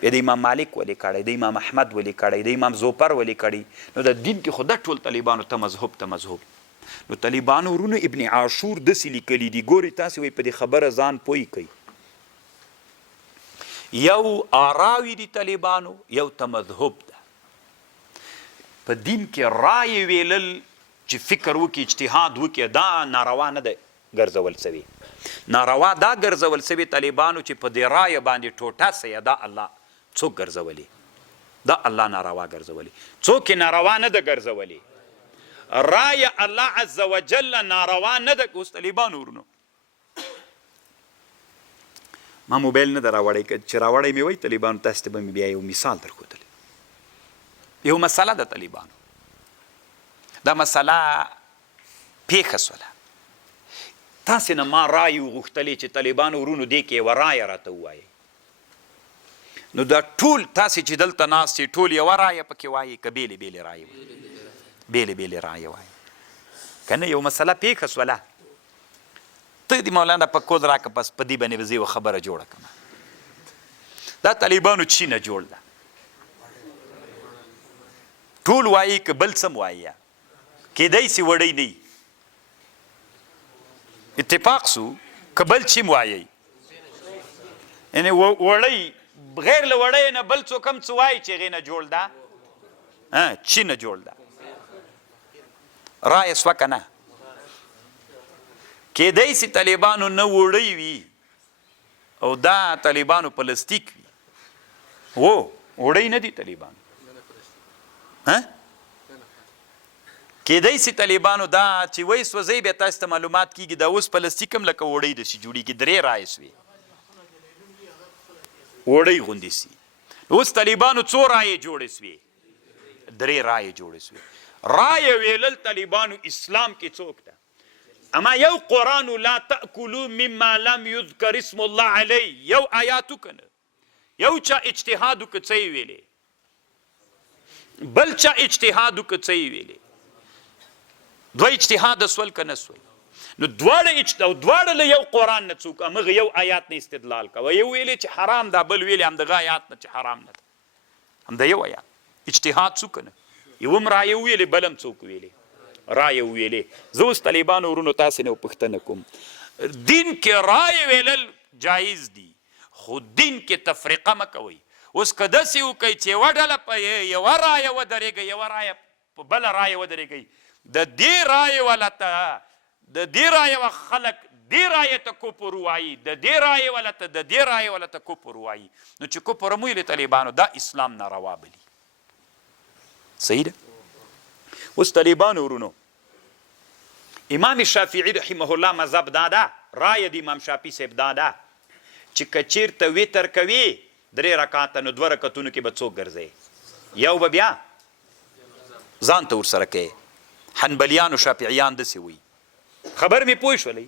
بیا د امام مالک ولې کړی، د امام احمد ولې کړی، د امام زوفر ولې کړی؟ نو د دین کې خو دا ټول طالبانو تمذهب. نو طالبانو ورونو ابن عاشور داسې لیکلي دي، ګورئ تاسې وایي په دې خبره ځان پوه کوئ. یو آراوي دي طالبانو، یو تمذهب ده. په دین کې رای ویلل چې فکر وکړي اجتهاد وکړي دا ناروا نه ده ګرځول سوي. ناروا دا ګرځول سوي طالبانو چې په دې رایه باندې ټوټه سیه دا الله څوک ګرځولي؟ دا الله ناروا ګرځولي. څوک یې ناروا نه ده ګرځولي؟ رایه الله عز وجل ناروا نه ده. اوس طالبانو ورونو ما موبایل نه ده راوړی، چې راوړی مې وایي طالبانو تاسو ته به مې بیا یو مثال درښودلی. یو مسله ده طالبانو، دا مسله پیښه سوله، تاسې نه ما رایې وغوښتلې چې طالبانو ورونو دې کې یوه رایه راته ووایئ. نو دا ټول تاسې چې دلته ناست یې ټول یوه رایه پکې وایي که بېلې بېلې رایې وایي؟ بېلې بېلې رایې وایي که نه. یو مسله پیښه سوله، ته د مولانا په کود راکه بس په دې باندې به زه یوه خبره جوړه کړم. دا طالبانو چی نه جوړ ده؟ ټول وایي که بل څه م وایي کیدای سي وړی نه وي. اتفاق سو که بل چی م وایي یعنې وړی غیر له وړی نه بل څوک هم څه وایي چې هغې نه جوړ ده، چی نه جوړ ده. رایه سوه که نه؟ کیدای سي طالبانو نه وړی وي او دا طالبانو پلاستیک وي. وړی نه دي طالبانو. کیدای سي طالبانو دا چې وایي سوځئ بیا تاسو ته معلومات کېږي دا اوس پلاستیک هم لکه وړی داسې جوړېږي. 3 رایې سوې وړی غوندې سي. اوس طالبانو څو رایې جوړې سوې؟ 3 رایې جوړې سوې. رایې ویلل طالبانو اسلام کې څوک ده؟ اما یو قرآن لا تأکلوا مما لم یذکر اسم الله علیه یو آیاتو کنه، یو چا اجتهادو که څه یې ویلې، بل چا اجتهادو که څه یې ویلې، دوه اجتهاد سول که نه سول. نو دواړه له یو قرآن نه څوک همغه یو آیات نه استدلال کوه. یو ویلې چې حرام ده، بل ویلې همدغه آیات نه چې حرام نه ده. همدا یو آیات اجتهاد څو که نه؟ یو هم رایه وویلې بل هم څوک ویلې رایه وویلې. زه اوس طالبانو ورونو تاسې نه پوښتنه کوم، دین کې رایه ویلل جایز دي خو دین کې تفریقه مه کوئ. اوس که داسې وکئ چې یوه ډله په یوه رایه ودرېږئ، یوه رایه په بله رایه ودرېږئ، د دې رایې والا ته د دې رایې خلک دې رایې ته کفر وایي، د دې رایې والا ته د دې رایې والا ته کفر وایي، نو چې کفر هم ویلې طالبانو دا اسلام ناروا بلي. صحیح ده؟ اوس طالبانو ورونو امام شافعي رحمه الله مذهب دا ده، رایه د امام شافعي صاحب دا ده چې که چیرته وتر کوي 3 رکعاته نو 2 رکعتونو کې به څوک ګرځئ، یو به بیا ځان ته ورسره کوي. حنبلیان او شافعیان داسې وایي. خبر مې پوه شولئ؟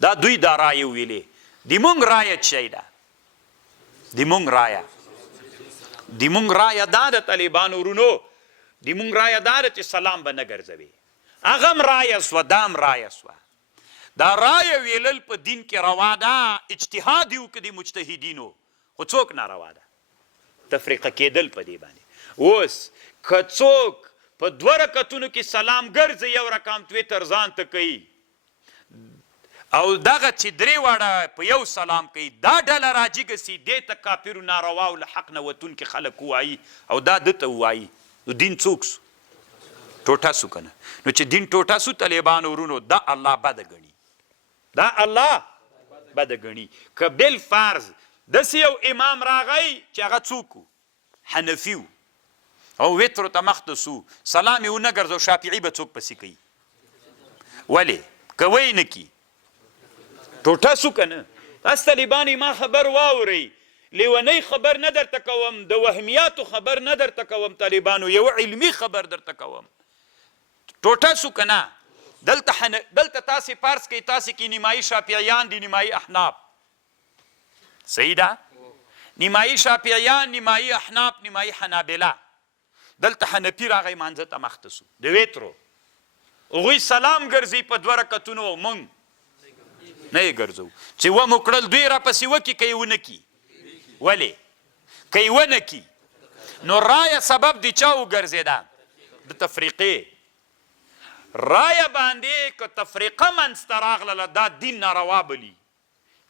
دا دوی دا رایه ویلې. د مونږ رایه څه شی ده؟ د مونږ رایه دا د طالبانو ورونو، د مونږ رایه دا ده چې سلام به نه ګرځوي. هغه هم رایه سوه، دا هم رایه سوه. دا رایه ویلل په دین کې روا ده، اجتهاد یې وکړي د مجتهدینو، خو څوک ناروا ده تفریقه کېدل په دې باندې. اوس که څوک په 2 رکعتونو کې سلام ګرځي، 1 رکعت وتر ځان ته کوي، او دغه چې 3 واړه په یو سلام کوي، دا ډله راجګه سي دې ته کافر و ناروا او له حق نه وتونکي خلک ووایي، او دا ده ته ووایي، نو دین څوک سو؟ ټوټه سو که نه؟ نو چې دین ټوټه سو طالبانو ورونو دا الله بده ګڼي، دا الله بده ګڼي. که بالفرض داسې یو امام راغی چې هغه څوک و؟ حنفي و، او وترو ته مخته سو، سلام یې ونه ګرځو، شافعي به څوک پسې کوي؟ ولې؟ که وی نه کي ټوټه سو که نه؟ تاسو طالبانو ما خبر واورئ، لیونی خبر نه درته کوم، د وهمیاتو خبر نه درته کوم طالبانو، یو علمي خبر درته کوم. ټوټه سو که نه؟ دلته تاسې فرض کوئ تاسې کې نیمایي شافعیان دي، نیمایي احناف. صحیح ده؟ نیمایي شافعیان، نیمایي احناف، نیمایي حنابله. دلته حنفي راغی مانځه ته مخته سو د ویترو، هغوی سلام ګرځي په 2 رکعتونو، موږ نه یې ګرځو. چې ومو کړل دوی راپسې وکړي که یې ونه کي؟ ولې؟ که یې ونه کي نو رایه سبب د چا وګرځېده؟ د تفریقې. رایه باندې که تفریقه منځته راغله دا دین ناروا بلي،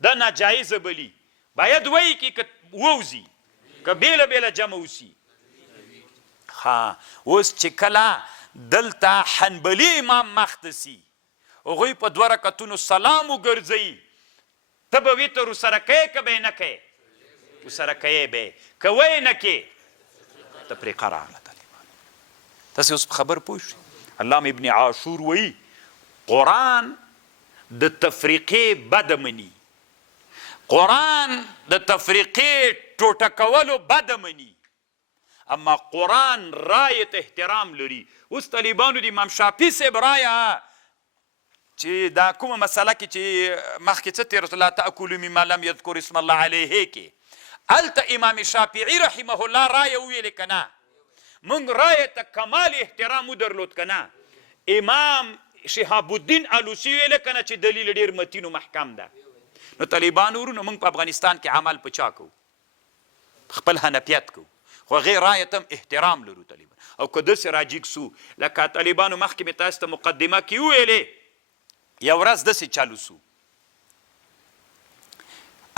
دا ناجایزه بلي، باید وایي کې که ووځي، که بیله بیله جمع وسي. اوس چې کله دلته حنبلي امام مخته سي، هغوی په 2 رکعتونو سلام وګرځوي، ته به وتر ورسره کوې که به یې نه کوې؟ ورسره کوې به یې، که ویې نه کې تفریقه راغله. طالبانو تاسې اوس په خبر پوه شئ. علامه ابن عاشور وایي قرآن د تفریقې بده مني، قرآن د تفریقې ټوټه کولو بده مني، اما قرآن رایې ته احترام لري. اوس طالبانو د امام شافعي صاحب رایه چې دا کومه مسله کې چې مخکې څه تېره لا تأکلوا مما لم یذکر اسم الله علیه کې، هلته امام شافعي رحمه الله رایه وویلې که نه؟ موږ رایې ته کمال احترام ودرلود که نه؟ امام شهاب الدین علوسي ویلې که نه چې دلیل ډېر متین و محکم ده. نو طالبانو ورونو موږ په افغانستان کې عمل په چا کوو؟ خپل حنفیت کوو، خو هغې رایې ته هم احترام لرو طالبان. او که داسې راجګ سو لکه طالبانو مخکې مې تاسو ته مقدمه کې وویلې، یو ورځ داسې چالو سو،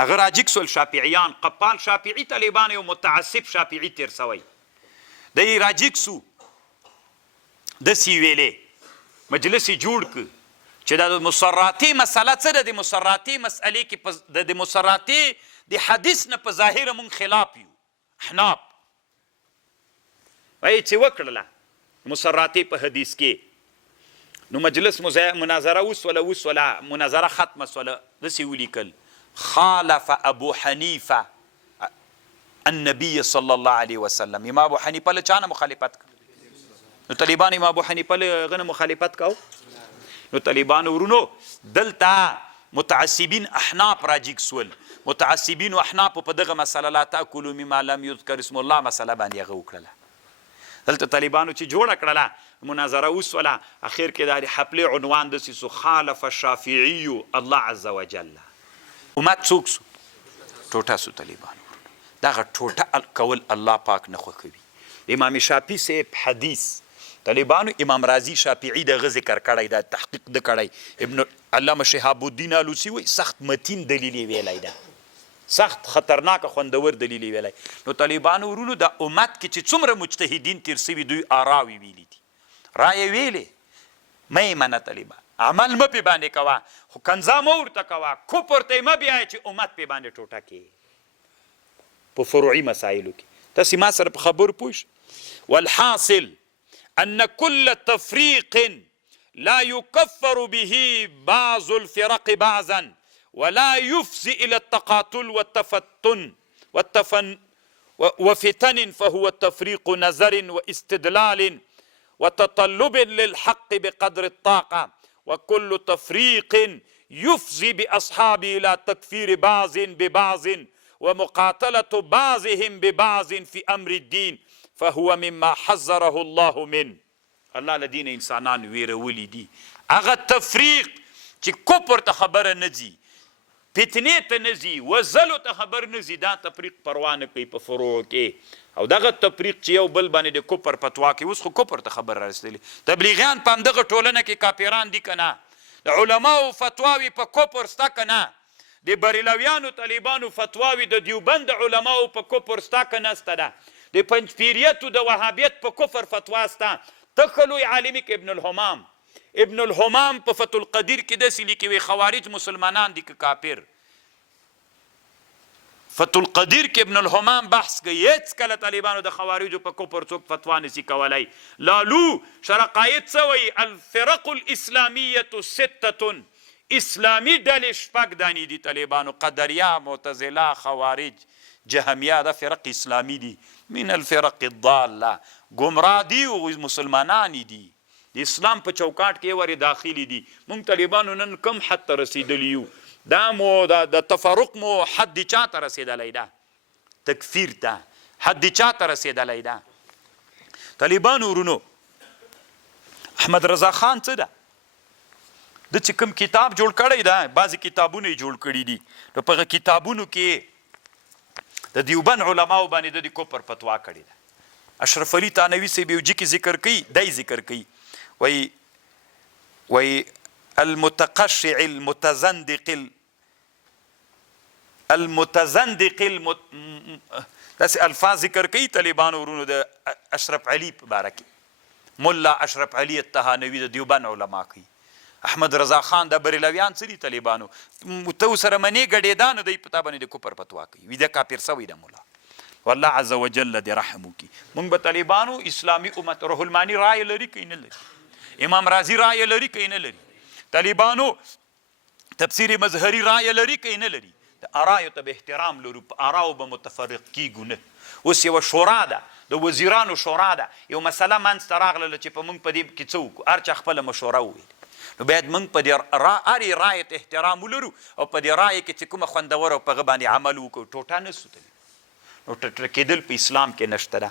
هغه راجګ سول شافعیان، قپال شافعي طالبان یو متعصب شافعي تیر سوی، دی راجګ سو داسې ویلې، مجلس یې جوړ که چې د مسراتي مسله څه ده؟ د مسراتي مسئلې کې د مسراتي د حدیث نه په ظاهره مونږ خلاف یو احناف. وایي چې وکړله مسراتي په حدیث کې، نو مجلس مناظره وسوله، مناظره ختمه سوله، داسې ولیکل خالف ابو حنیفه النبي صلی الله علیه وسلم. امام ابو حنیفه له چا نه مخالفت کړ؟ نو طالبان امام ابو حنیفه له هغه نه مخالفت کو؟ نو طالبان ورونو دلته متعصبین احناف راجګ سول، متعصبین و احناف په دغه مسله لا تاکلوا مما لم یذکر اسم الله مسله باندې هغه وکړله. دلته طالبانو چې جوړه کړله مناظره وسوله، اخر کې د حفلې عنوان داسې سو خالف الشافعي الله عز وجل. امت څوک سو؟ ټوټه سو طالبانو. دغه ټوټه کول الله پاک نه خوښوي. امام شافعي صاحب حدیث طالبانو امام رازي شافعي دغه ذکر کړی دا تحقیق د کړی، ابن علامه شهاب الدین علوسي وایي سخت متین دلیل یې ویلی ده، سخت خطرناک خوندور دلیل ویلی. نو طالبانو ورونو د امت کې چې څومره مجتهدین تیر سوي دوی آراوي ویلي دي، رایې ویلې مې منه طالبان، عمل مه پې باندې کوه، خو کنځا مه ورته کوه، کفر ته یې مه بیایه چې امت پې باندې ټوټه کې په فروعي مسایلو کې. تاسې ما سره په خبرو پوه شئ. والحاصل ان كل تفريق لا يكفر به بعض الفرق بعضا ولا يفزي الى التقاتل والتفتن وفتن، فهو تفريق نظر واستدلال وتطلب للحق بقدر الطاقة، وكل تفريق يفزي بأصحابه إلى تكفير بعض ببعض ومقاتلة بعضهم ببعض في أمر الدين، فهو مما حذره الله من. الله لدین انسانان ویرولی دي. هغه تفریق چې کفر ته خبره نه ځي، فتنې ته نه ځي، وزلو ته خبر نه ځي، دا تفریق پروا نه کوي په فروع کې. او دغه تفریق چې یو بل باندې د کفر فتوا کوي، اوس خو کفر ته خبر رسېدلی. تبلیغیان په همدغه ټولنه کې کافران دي که نه؟ د علماو فتواوې په کفر سته که نه؟ د بریلویانو طالبانو فتواوې د دیوبند علماو په کفر سته که نه سته ده؟ د پنجپیریتو د وهابیت په کفر فتوا سته. ته ښه لوی عالمي کې ابن الحمام په فتح القدیر کې داسې لیکي وی خوارج مسلمانان دي که کافر. فتح القدیر کې ابن الحمام بحث کوي هېڅ کله طالبانو د خوارجو په کفر څوک فتوا نشي کولی. لالو شرقایت څه وایي؟ الفرق الاسلامیة ستة، اسلامي ډلې شپږ دانې دي طالبانو: قدریه، معتزله، خوارج، جهمیه. دا فرق اسلامی دي. من الفرق الضاله، گمراه دي او مسلمانان دي، د اسلام په چوکاټ کې ورې داخلي دي. مونږ طالبانو نن کم حد ته رسېدلی یو؟ دا مو د تفرق مو حد چا ته رسېدلی ده؟ تکفیر ته. حد چا ته رسېدلی ده؟ طالبانو ورونو، احمد رضا خان څه ده؟ د چې کوم کتاب جوړ کړی ده، بعضې کتابونه یې جوړ کړي دي، نو په هغه کتابونو کې د دیوبند علماو باندې د کفر فتوا کړې ده. اشرف علي تانوي صاحب یو جي کې ذکر کوي، دی ذکر کوي، وی المتقشع المتزندق داسې الفاظ ذکر کوي طالبانو ورونو د اشرف علي په باره کې. ملا اشرف علي التهانوي د دیوبند علما کوي. احمد رضا خان د بریلویان څه دي طالبانو؟ ته ورسره منې ګډېدا نو دی په تا باندې د کفر فتوا کوي، وي د کافر سوی د مولا. والله عز وجل دې رحم وکړي. موږ به طالبانو اسلامي امت روح الماني رایه لري که نه لري؟ امام رازي رایه لري که نه لري؟ طالبانو تفسیر مظهري رایه لري که نه لري؟ د آرایو ته به احترام لرو، په آراو به متفرق کیږو نه. اوس یوه شورا ده، د وزیرانو شورا ده، یو مسله منځته راغله چې په موږ په دې کې څه وکړو؟ هر چا خپله مشوره وویل. نو باید موږ په دې هرې رایې ته احترام ولرو او په دې رایې کې چې کومه خوندوره او په هغه باندې عمل وکړو. ټوټه نه سو تللی. نو ټټره کېدل په اسلام کې نشته ده.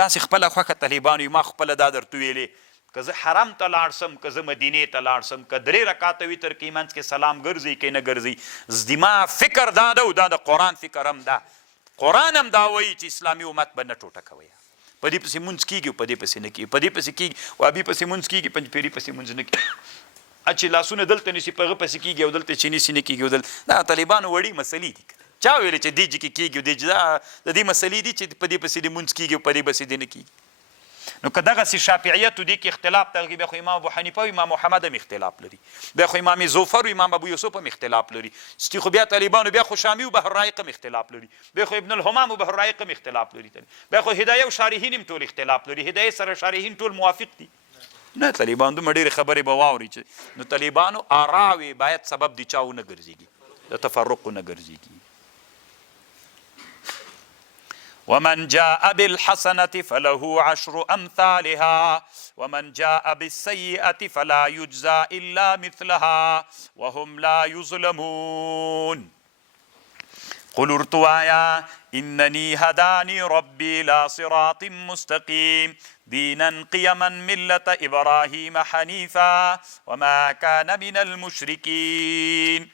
تاسې خپله خوښه طالبانو ما خپله دا درته ویلې، که زه حرم ته لاړ سم، که زه مدینې ته لاړ سم، که 3 رکاته وتر کې منځ کې سلام ګرځي که نه ګرځي، زما فکر دا ده او دا د قرآن فکر هم ده. قرآن هم دا وایي چې اسلامي امت به نه ټوټه کوئ. په دې پسې مونځ کېږي او په دې پسې نه کېږي، په دې پسې کېږي وابي پسې مونځ کېږي، پنجپیري پسې مونځ نه کېږي. چې لاسونه دلته نیسي په هغه پسې کېږي او دلته چې نیسي نه کېږي. دا طالبانو وړې مسلې دي. چا ویلې چې دې کې کېږي او د دې مسلې دي چې په دې پسې دې مونځ کېږي او په دې پسې دې نه کېږي. نو که دغسې شافعیت دې کې اختلاف دغې بیا خو امام ابو حنیفه او امام محمد هم اختلاف لري، بیا خو امام زوفر او امام ابو یوسف هم اختلاف لري، ستی خو بیا طالبانو بیا خو شامي او بحررایق هم اختلاف لري، بیا خو ابن الحمام او بحررایق هم اختلاف لري، بیا خو هدایه او شارحین هم ټول اختلاف لري. هدایه سره شارحین ټول موافق دي؟ نه. طالبان دومره ډېرې خبرې به واوري چې نو طالبانو آراوې باید سبب د چا ونه ګرځېږي، د تفرق ونه ګرځېږي. ومن جاء بالحسنة فله 10 أمثالها ومن جاء بالسيئة فلا يجزى إلا مثلها وهم لا يظلمون. قل ارتوایا انني هداني ربي لا صراط مستقيم دينا قيما ملة إبراهيم حنيفا وما كان من المشركين.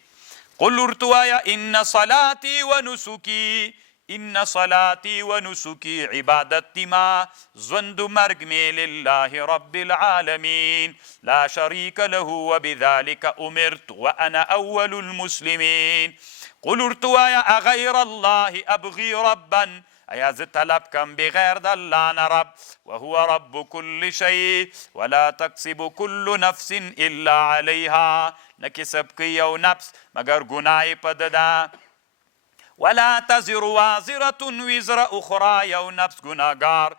قل ارتوایا ان صلاتي ونسكي ان صلاتي ونسكي عبادت ما ژوند مرگ می لله رب العالمین لا شريك له وبذلك امرت وانا اول المسلمين قل ارتوایا اغیر الله ابغي ربا ایا زه طلب کم بغیر د الله نه رب وهو رب كل شيء ولا تكسب كل نفس الا عليها نه کسب کوي یو نفس مگر ګناه په ده ده ولا تزر وازرة وزر اخرى یو نفس ګناهګار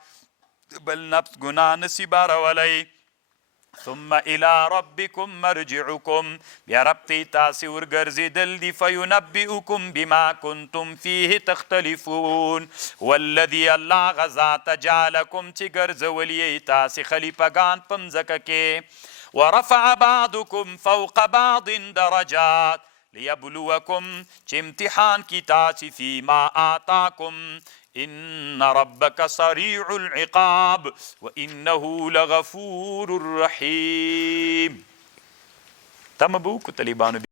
بل نفس ګناه نسی بارولی ثم الى ربكم مرجعكم بیا رب تی تاسی ورگرزیدل دی فینبئکم بما کنتم فیه تختلفون والذی اللہ غذات جعلکم چی گرزولی تاسی خلیفگان پمزکا کے ورفع بعضكم فوق بعض درجات لیبلوکم چی امتحان کی تاسی فیما آتاکم ان ربك سريع العقاب وانه لغفور رحيم. تم بوکو طالبانو